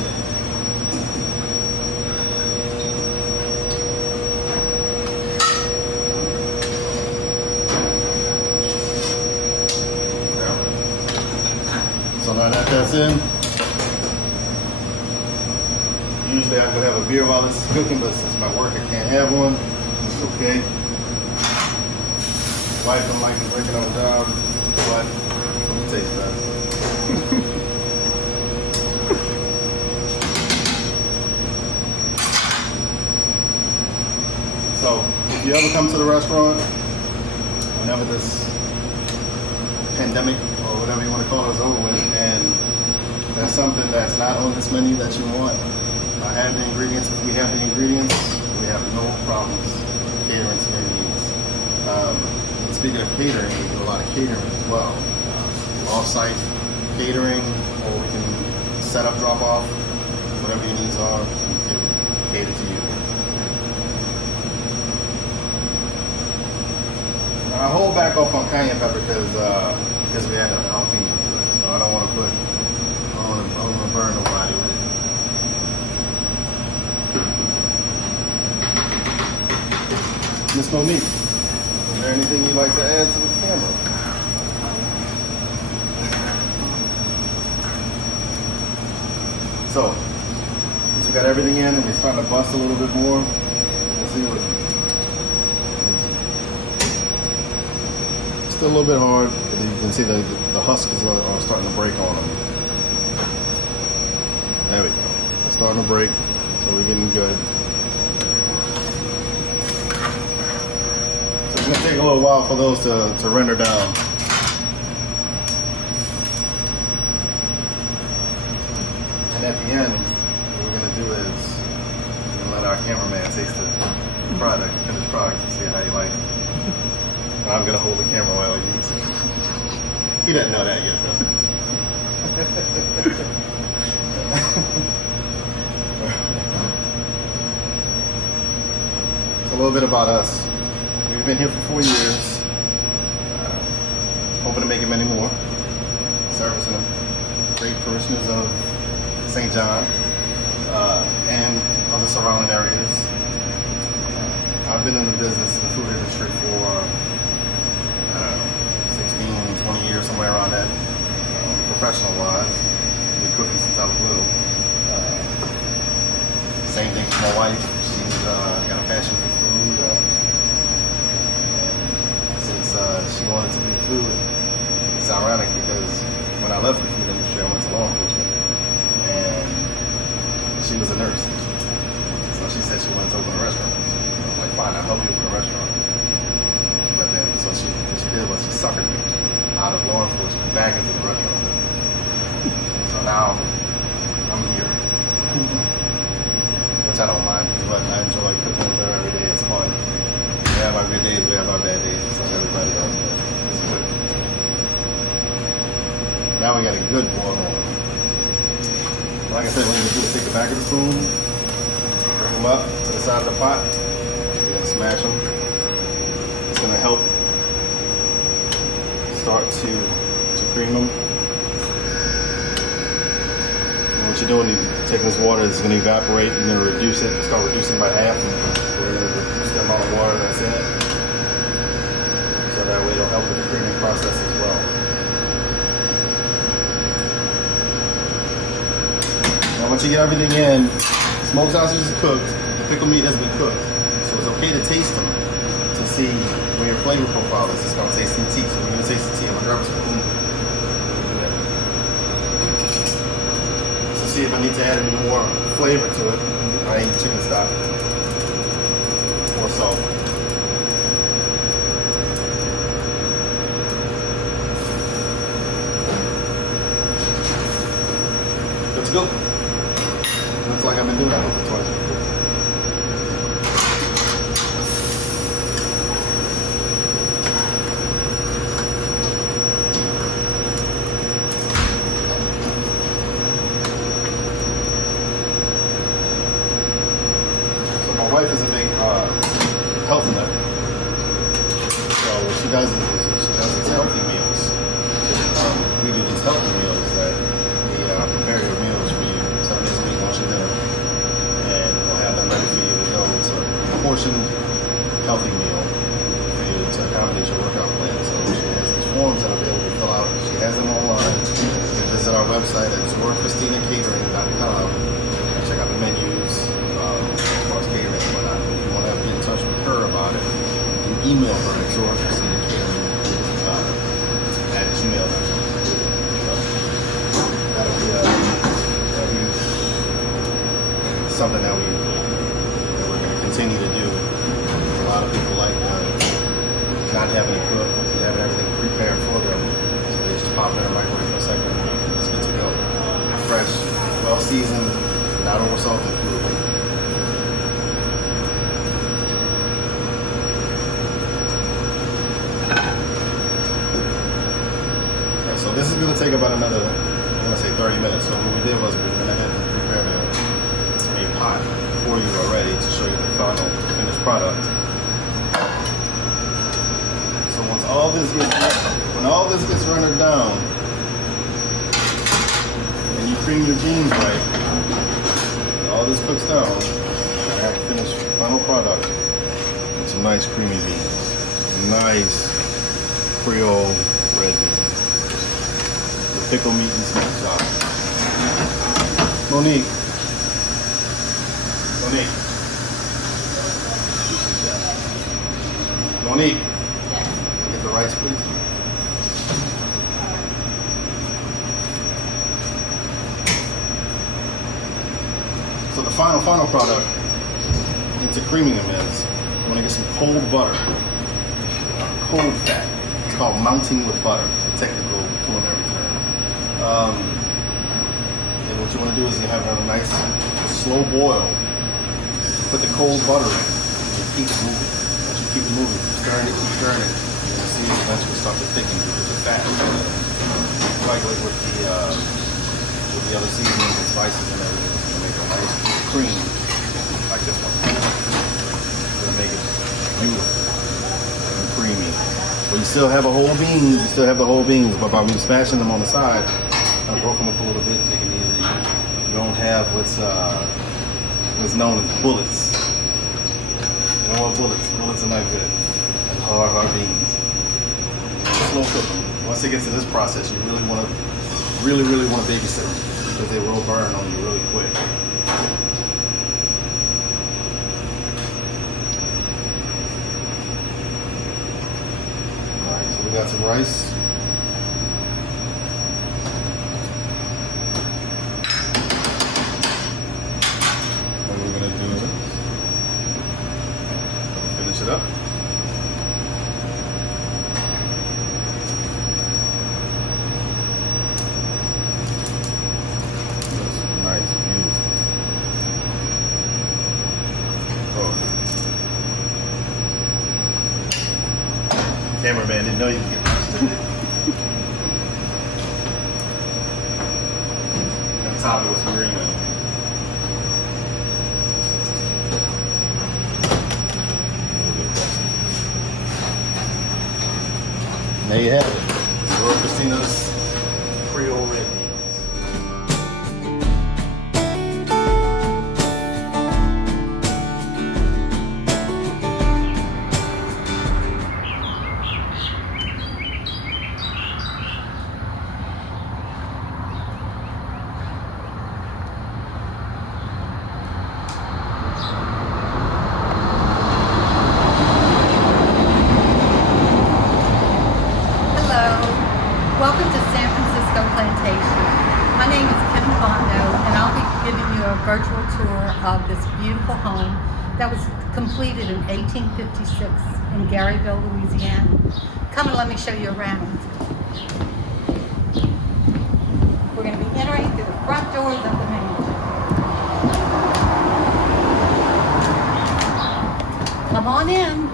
So now that that's in, usually I would have a beer while this is cooking, but since my work I can't have one. It's okay. Wife don't like to drink it on the job, but it tastes better. So if you ever come to the restaurant, whenever this pandemic or whatever you want to call it is over with, and there's something that's not on this menu that you want, I have the ingredients. If we have the ingredients, we have no problems catering to your needs. And speaking of catering, we do a lot of catering as well. Off-site catering, or we can set up, drop off, whatever your needs are, we can cater to you. I hold back off on cayenne pepper because we had a jalapeno to it, so I don't want to burn nobody with it. Miss Monique, is there anything you'd like to add to the camera? So, once we got everything in and we're starting to bust a little bit more, we'll see what. Still a little bit hard, but you can see the husks are starting to break on them. There we go. It's starting to break, so we're getting good. So it's gonna take a little while for those to render down. And at the end, what we're gonna do is we're gonna let our cameraman taste the product, the finished product, and see how you like it. And I'm gonna hold the camera while he eats it. He doesn't know that yet, though. So a little bit about us. We've been here for 4 years. Hoping to make it many more. Servicing them. Great parishioners of St. John and other surrounding areas. I've been in the business, in the food industry for 16, 20 years, somewhere around that. Professional wise, been cooking since I was little. Same thing for my wife. She's got a passion for food. And since she wanted to do food, it's ironic because when I left the food industry, I went to law enforcement. And she was a nurse. So she said she wanted to open a restaurant. I was like, fine, I'll help you open a restaurant. But then, so she did was she suckered me out of law enforcement back into the restaurant business. So now I'm here. Which I don't mind, but I enjoy cooking with her every day. It's fun. We have our good days, we have our bad days, just like everybody else, but it's good. Now we got a good boil on. Like I said, what we're gonna do is take the back of the spoon, bring them up to the side of the pot, we're gonna smash them. It's gonna help start to cream them. And what you're doing, you're taking this water, it's gonna evaporate, you're gonna reduce it, start reducing by half. We're gonna reduce the amount of water that's in it. So that way it'll help with the creaming process as well. Now once you get everything in, smoked sausage is cooked, the pickle meat has been cooked. So it's okay to taste them to see where your flavor profile is. It's gonna taste the tea, so we're gonna taste the tea. I'm gonna grab a spoon. So see if I need to add any more flavor to it. I ain't chicken stock or salt. Let's go. Looks like I've been doing that over twice before. So my wife is a big health nut. So what she does is she does these healthy meals. We do these healthy meals that we prepare your meals for you 7 days a week, lunch and dinner, and we'll have them ready for you to go. It's a portioned, healthy meal for you to accommodate your workout plan. So she has these forms that are available to fill out. She has them online. You can visit our website at ZoraChristinaCatering.com and check out the menus, as far as catering and whatnot. If you want to get in touch with her about it, you can email her at ZoraChristinaCatering@gmail.com. That'll be something that we're going to continue to do. A lot of people like not having to cook, having everything prepared for them. So they just pop in a microwave for a second. It's good to go. Fresh, well seasoned, not over salted food. Okay, so this is going to take about another, I'm going to say 30 minutes. So what we did was we went ahead and prepared a pot for you already to show you the final finished product. So when all this gets rendered down and you cream your beans right, and all this cooks down, that finished final product, some nice creamy beans. Nice Creole red beans. The pickle meat and smash sauce. Monique. Monique. Monique. Yes. Get the rice, please. So the final product into creaming them is I'm gonna get some cold butter, cold fat. It's called mounting with butter. It's a technical culinary term. And what you want to do is you have a nice slow boil. Put the cold butter in. And keep it moving. Once you keep it moving, keep stirring it. You're gonna see it eventually start to thicken because the fat is gonna coagulate with the other seasonings and spices and everything. It's gonna make a nice cream like this one. It's gonna make it beautiful and creamy. But you still have a whole bean. You still have the whole beans, but by me smashing them on the side, I broke them up a little bit, make it easy. You don't have what's known as bullets. You don't want bullets. Bullets are not good. And hard beans. Slow cook them. Once it gets to this process, you really want to babysit them because they will burn on you really quick. Alright, so we got some rice. What we're gonna do is finish it up. Nice, beautiful. Oh. Cameraman didn't know you could get this, did it? On top of it with some green on it. There you have it. Laura Christina's Creole red beans. Welcome to San Francisco Plantation. My name is Kim Bondo, and I'll be giving you a virtual tour of this beautiful home that was completed in 1856 in Garyville, Louisiana. Come and let me show you around. We're going to be entering through the front doors of the mansion. Come on in.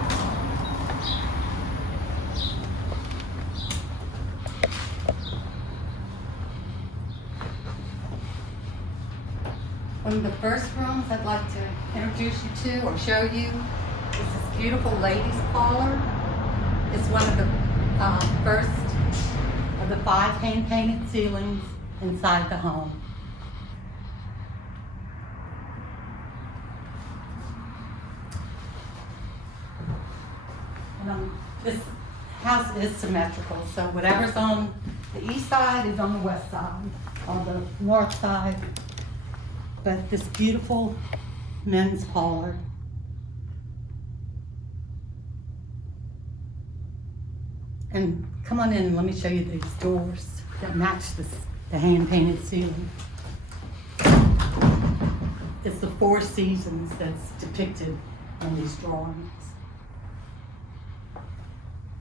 One of the first rooms I'd like to introduce you to or show you is this beautiful ladies' parlor. It's one of the first of the 5 hand-painted ceilings inside the home. And this house is symmetrical, so whatever's on the east side is on the west side, on the north side. But this beautiful men's parlor. And come on in and let me show you these doors that match the hand-painted ceiling. It's the 4 seasons that's depicted on these drawings.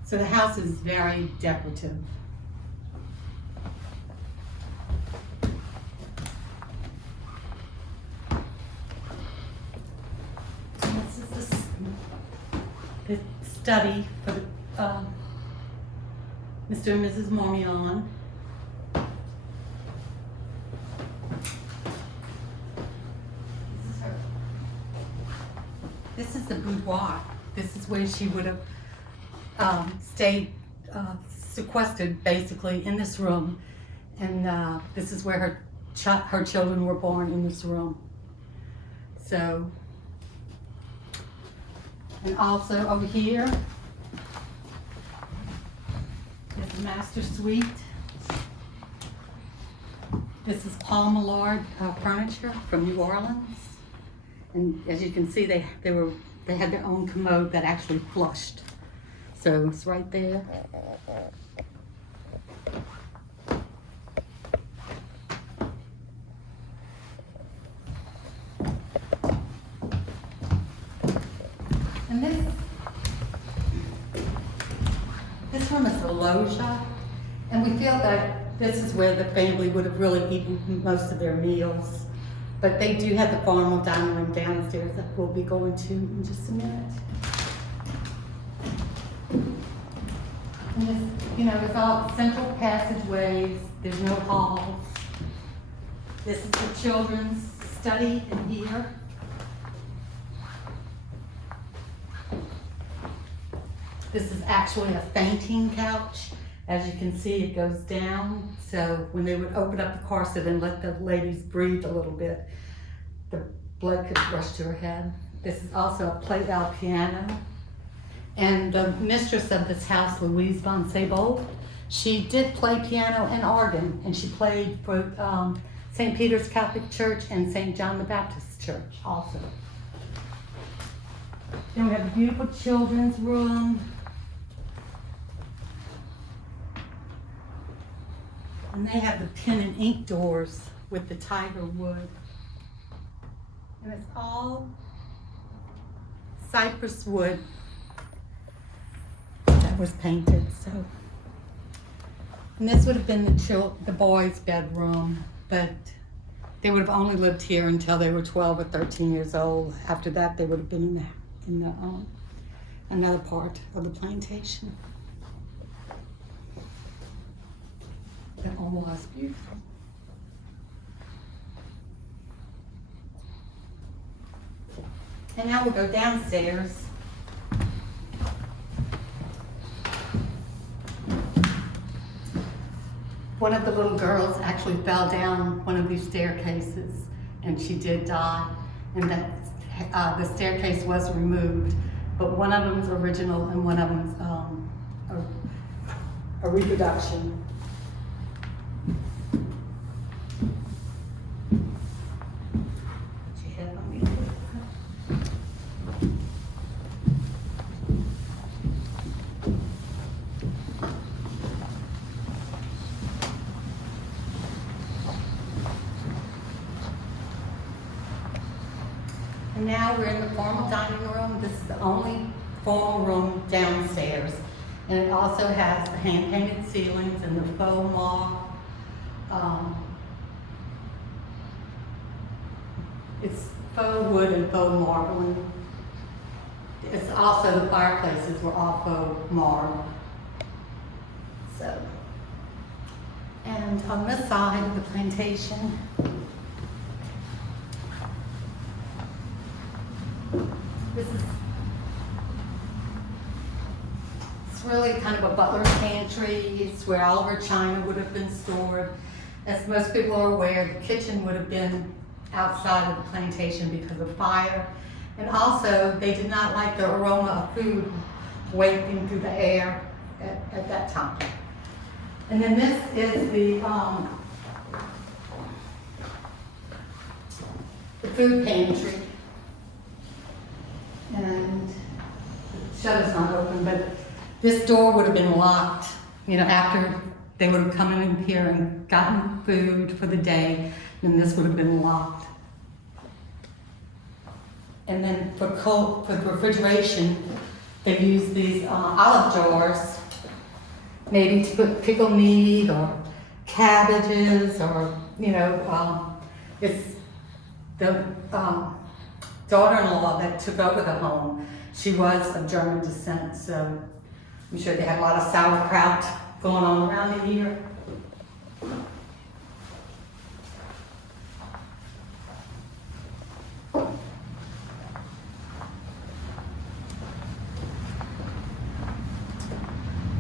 So the house is very decorative. The study for Mr. and Mrs. Marmion. This is the boudoir. This is where she would have stayed sequestered, basically, in this room. And this is where her children were born, in this room. So, And also over here is the master suite. This is Paul Millard furniture from New Orleans. And as you can see, they had their own commode that actually flushed. So it's right there. And this room is a loggia, and we feel that this is where the family would have really eaten most of their meals. But they do have the formal dining room downstairs that we'll be going to in just a minute. And this, it's all central passageways. There's no halls. This is the children's study in here. This is actually a fainting couch. As you can see, it goes down. So when they would open up the corset and let the ladies breathe a little bit, the blood could rush to her head. This is also a plate-out piano. And the mistress of this house, Louise von Sebold, she did play piano and organ, and she played for St. Peter's Catholic Church and St. John the Baptist Church also. Then we have a beautiful children's room. And they have the pen and ink doors with the tiger wood. And it's all cypress wood that was painted. So, and this would have been the boys' bedroom, but they would have only lived here until they were 12 or 13 years old. After that, they would have been in another part of the plantation. That all was beautiful. And now we'll go downstairs. One of the little girls actually fell down one of these staircases, and she did die. And that the staircase was removed, but one of them is original and one of them is a reproduction. And now we're in the formal dining room. This is the only formal room downstairs. And it also has the hand-painted ceilings and the faux marble. It's faux wood and faux marbling. It's also the fireplaces were all faux marble. So, and on this side of the plantation, it's really kind of a butler's pantry. It's where all of our china would have been stored. As most people are aware, the kitchen would have been outside of the plantation because of fire. And also, they did not like the aroma of food wafting through the air at that time. And then this is the food pantry. And the shutter's not open, but this door would have been locked, after they would have come in here and gotten food for the day, then this would have been locked. And then for refrigeration, they use these olive jars, maybe to put pickled meat or cabbages or, it's the daughter-in-law that took over the home. She was of German descent, so I'm sure they had a lot of sauerkraut going on around in here.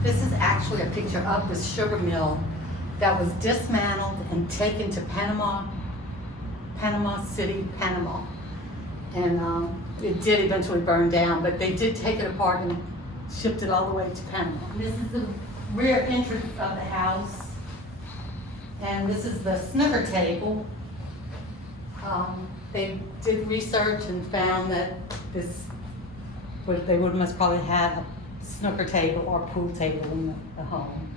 This is actually a picture of the sugar mill that was dismantled and taken to Panama City, Panama. And it did eventually burn down, but they did take it apart and shipped it all the way to Panama. This is the rear entrance of the house. And this is the snooker table. They did research and found that they would most probably have a snooker table or pool table in the home.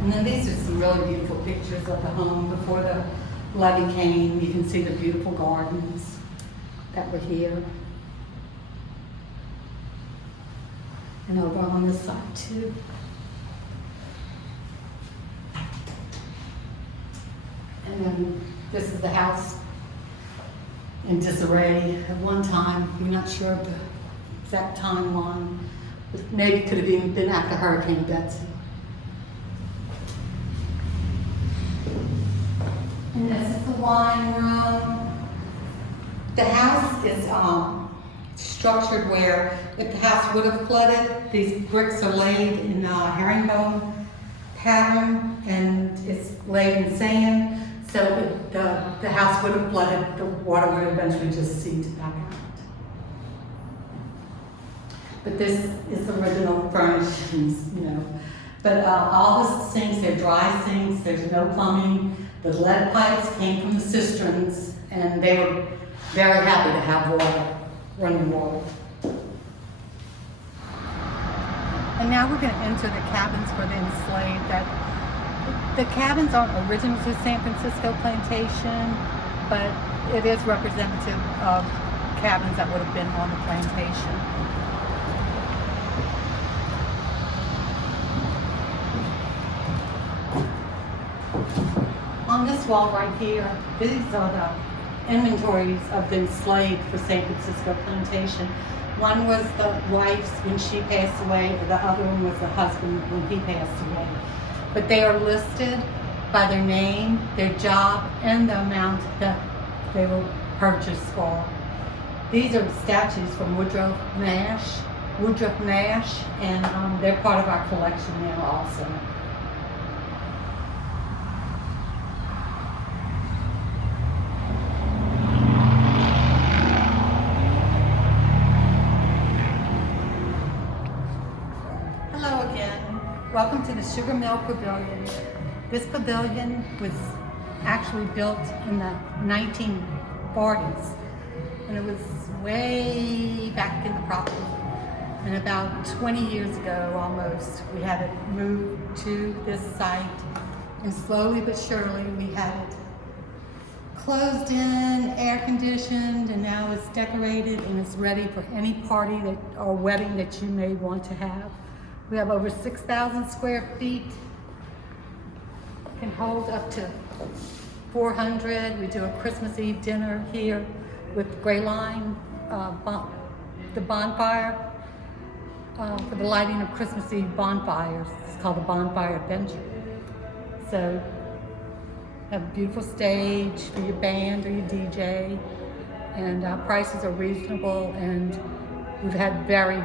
And then these are some really beautiful pictures of the home before the levee came. You can see the beautiful gardens that were here. And over on this side too. And then this is the house in disarray at one time. We're not sure of the exact timeline, but maybe it could have even been after Hurricane Betsy. And this is the wine room. The house is structured where if the house would have flooded, these bricks are laid in a herringbone pattern and it's laid in sand. So if the house would have flooded, the water would eventually just seep back out. But this is original furnishings, you know. But all the sinks, they're dry sinks, there's no plumbing. The lead pipes came from the cisterns, and they were very happy to have water, running water. And now we're going to enter the cabins for the enslaved. The cabins aren't original to San Francisco plantation, but it is representative of cabins that would have been on the plantation. On this wall right here, these are the inventories of the enslaved for San Francisco plantation. One was the wife's when she passed away, the other one was the husband when he passed away. But they are listed by their name, their job, and the amount that they were purchased for. These are statues from Woodruff Nash, and they're part of our collection now also. Welcome to the Sugar Mill Pavilion. This pavilion was actually built in the 1940s, and it was way back in the property. And about 20 years ago, almost, we had it moved to this site, and slowly but surely we had it closed in, air conditioned, and now it's decorated and it's ready for any party or wedding that you may want to have. We have over 6,000 square feet, can hold up to 400. We do a Christmas Eve dinner here with Gray Line, the bonfire, for the lighting of Christmas Eve bonfires. It's called the Bonfire Adventure. So, have a beautiful stage for your band or your DJ, and prices are reasonable, and we've had very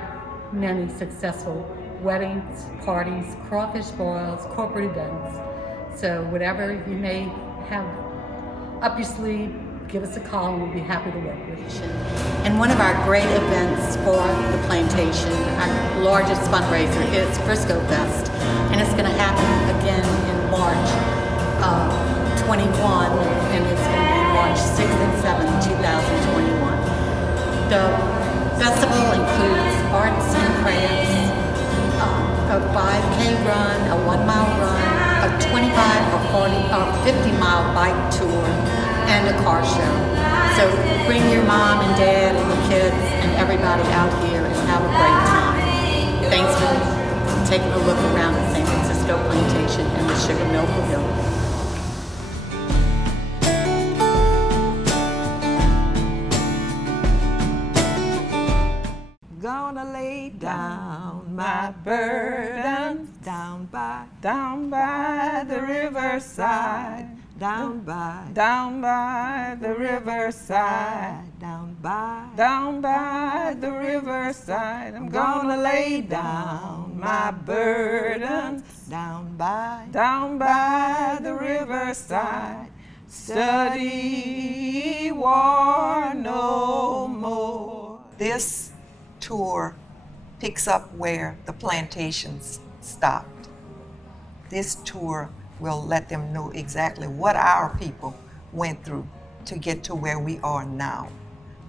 many successful weddings, parties, crawfish boils, corporate events. So whatever you may have up your sleeve, give us a call and we'll be happy to work with you. And one of our great events for the plantation, our largest fundraiser, is Frisco Fest. And it's going to happen again in March 21, and it's going to be March 6th and 7th, 2021. The festival includes arts and crafts, a 5K run, a 1 mile run, a 25 or 40 or 50-mile bike tour, and a car show. So bring your mom and dad and the kids and everybody out here and have a great time. Thanks for taking a look around at San Francisco Plantation and the Sugar Mill Pavilion. Gonna lay down my burdens down by the riverside. down by the riverside, down by the riverside. I'm gonna lay down my burdens down by the riverside. Study war no more. This tour picks up where the plantations stopped. This tour will let them know exactly what our people went through to get to where we are now,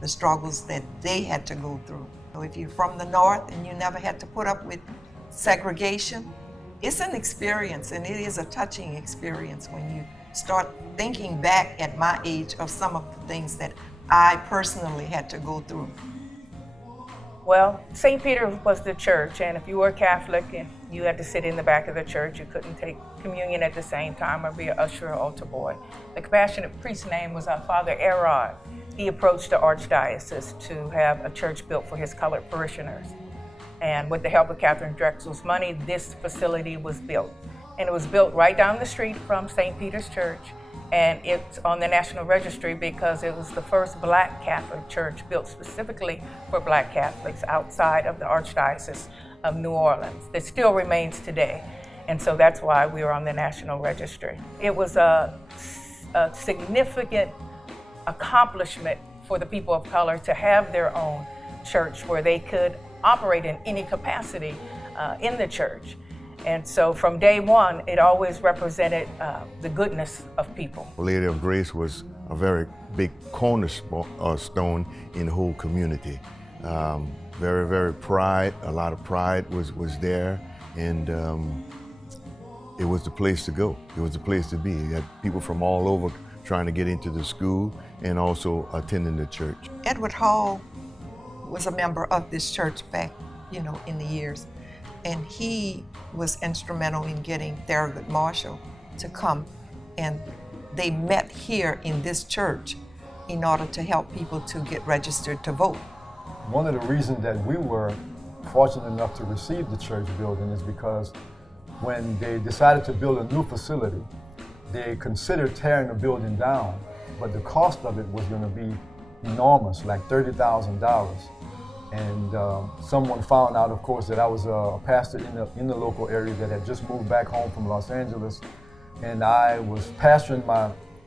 the struggles that they had to go through. So if you're from the North and you never had to put up with segregation, it's an experience, and it is a touching experience when you start thinking back at my age of some of the things that I personally had to go through. Well, St. Peter was the church, and if you were Catholic and you had to sit in the back of the church, you couldn't take communion at the same time or be an usher or altar boy. The compassionate priest's name was Father Erod. He approached the archdiocese to have a church built for his colored parishioners. And with the help of Catherine Drexel's money, this facility was built. And it was built right down the street from St. Peter's Church. And it's on the National Registry because it was the first Black Catholic church built specifically for Black Catholics outside of the Archdiocese of New Orleans. That still remains today. And so that's why we were on the National Registry. It was a significant accomplishment for the people of color to have their own church where they could operate in any capacity in the church. And so from day one, it always represented the goodness of people. Lady of Grace was a very big cornerstone in the whole community. Very, very a lot of pride was there, and it was the place to go. It was the place to be. You had people from all over trying to get into the school and also attending the church. Edward Hall was a member of this church back, in the years. And he was instrumental in getting Thurgood Marshall to come. And they met here in this church in order to help people to get registered to vote. One of the reasons that we were fortunate enough to receive the church building is because when they decided to build a new facility, they considered tearing the building down, but the cost of it was going to be enormous, like $30,000. And someone found out, of course, that I was a pastor in the local area that had just moved back home from Los Angeles. And I was pastoring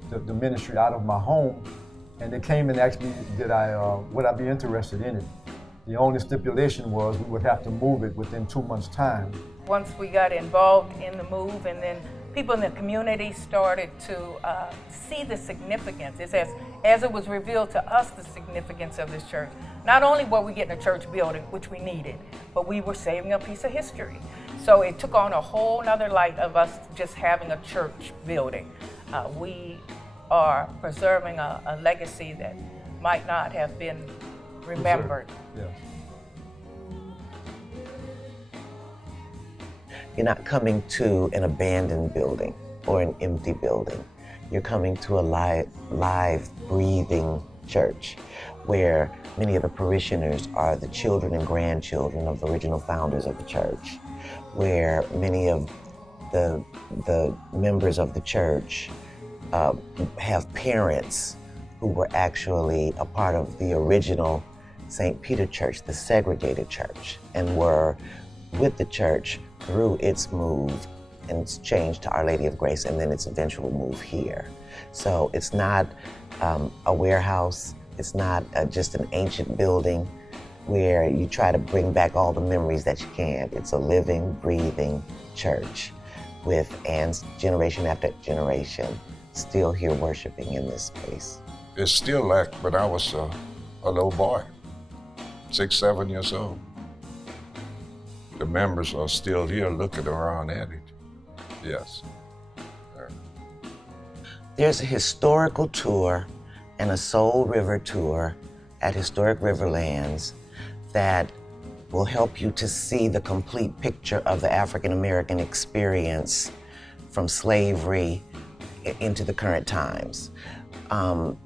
the ministry out of my home. And they came and asked me, would I be interested in it? The only stipulation was we would have to move it within 2 months' time. Once we got involved in the move, and then people in the community started to see the significance. It's as it was revealed to us the significance of this church. Not only were we getting a church building, which we needed, but we were saving a piece of history. So it took on a whole nother light of us just having a church building. We are preserving a legacy that might not have been remembered. Yes. You're not coming to an abandoned building or an empty building. You're coming to a live, breathing church where many of the parishioners are the children and grandchildren of the original founders of the church, where many of the members of the church have parents who were actually a part of the original St. Peter Church, the segregated church, and were with the church through its move and its change to Our Lady of Grace and then its eventual move here. So it's not a warehouse, it's not just an ancient building where you try to bring back all the memories that you can. It's a living, breathing church with generation after generation still here worshiping in this place. It's still like when I was a little boy, 6, 7 years old. The members are still here looking around at it. Yes. There's a historical tour and a Soul River tour at Historic Riverlands that will help you to see the complete picture of the African American experience from slavery into the current times.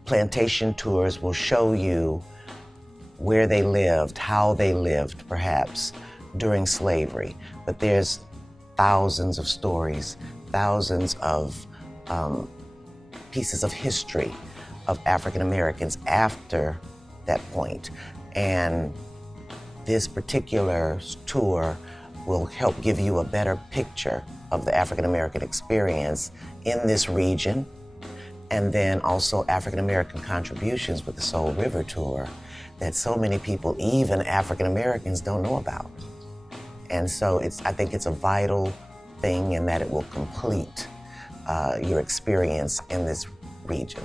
Plantation tours will show you where they lived, how they lived, perhaps, during slavery. But there's thousands of stories, thousands of pieces of history of African Americans after that point. And this particular tour will help give you a better picture of the African American experience in this region, and then also African American contributions with the Soul River Tour that so many people, even African Americans, don't know about. And so I think it's a vital thing in that it will complete your experience in this region.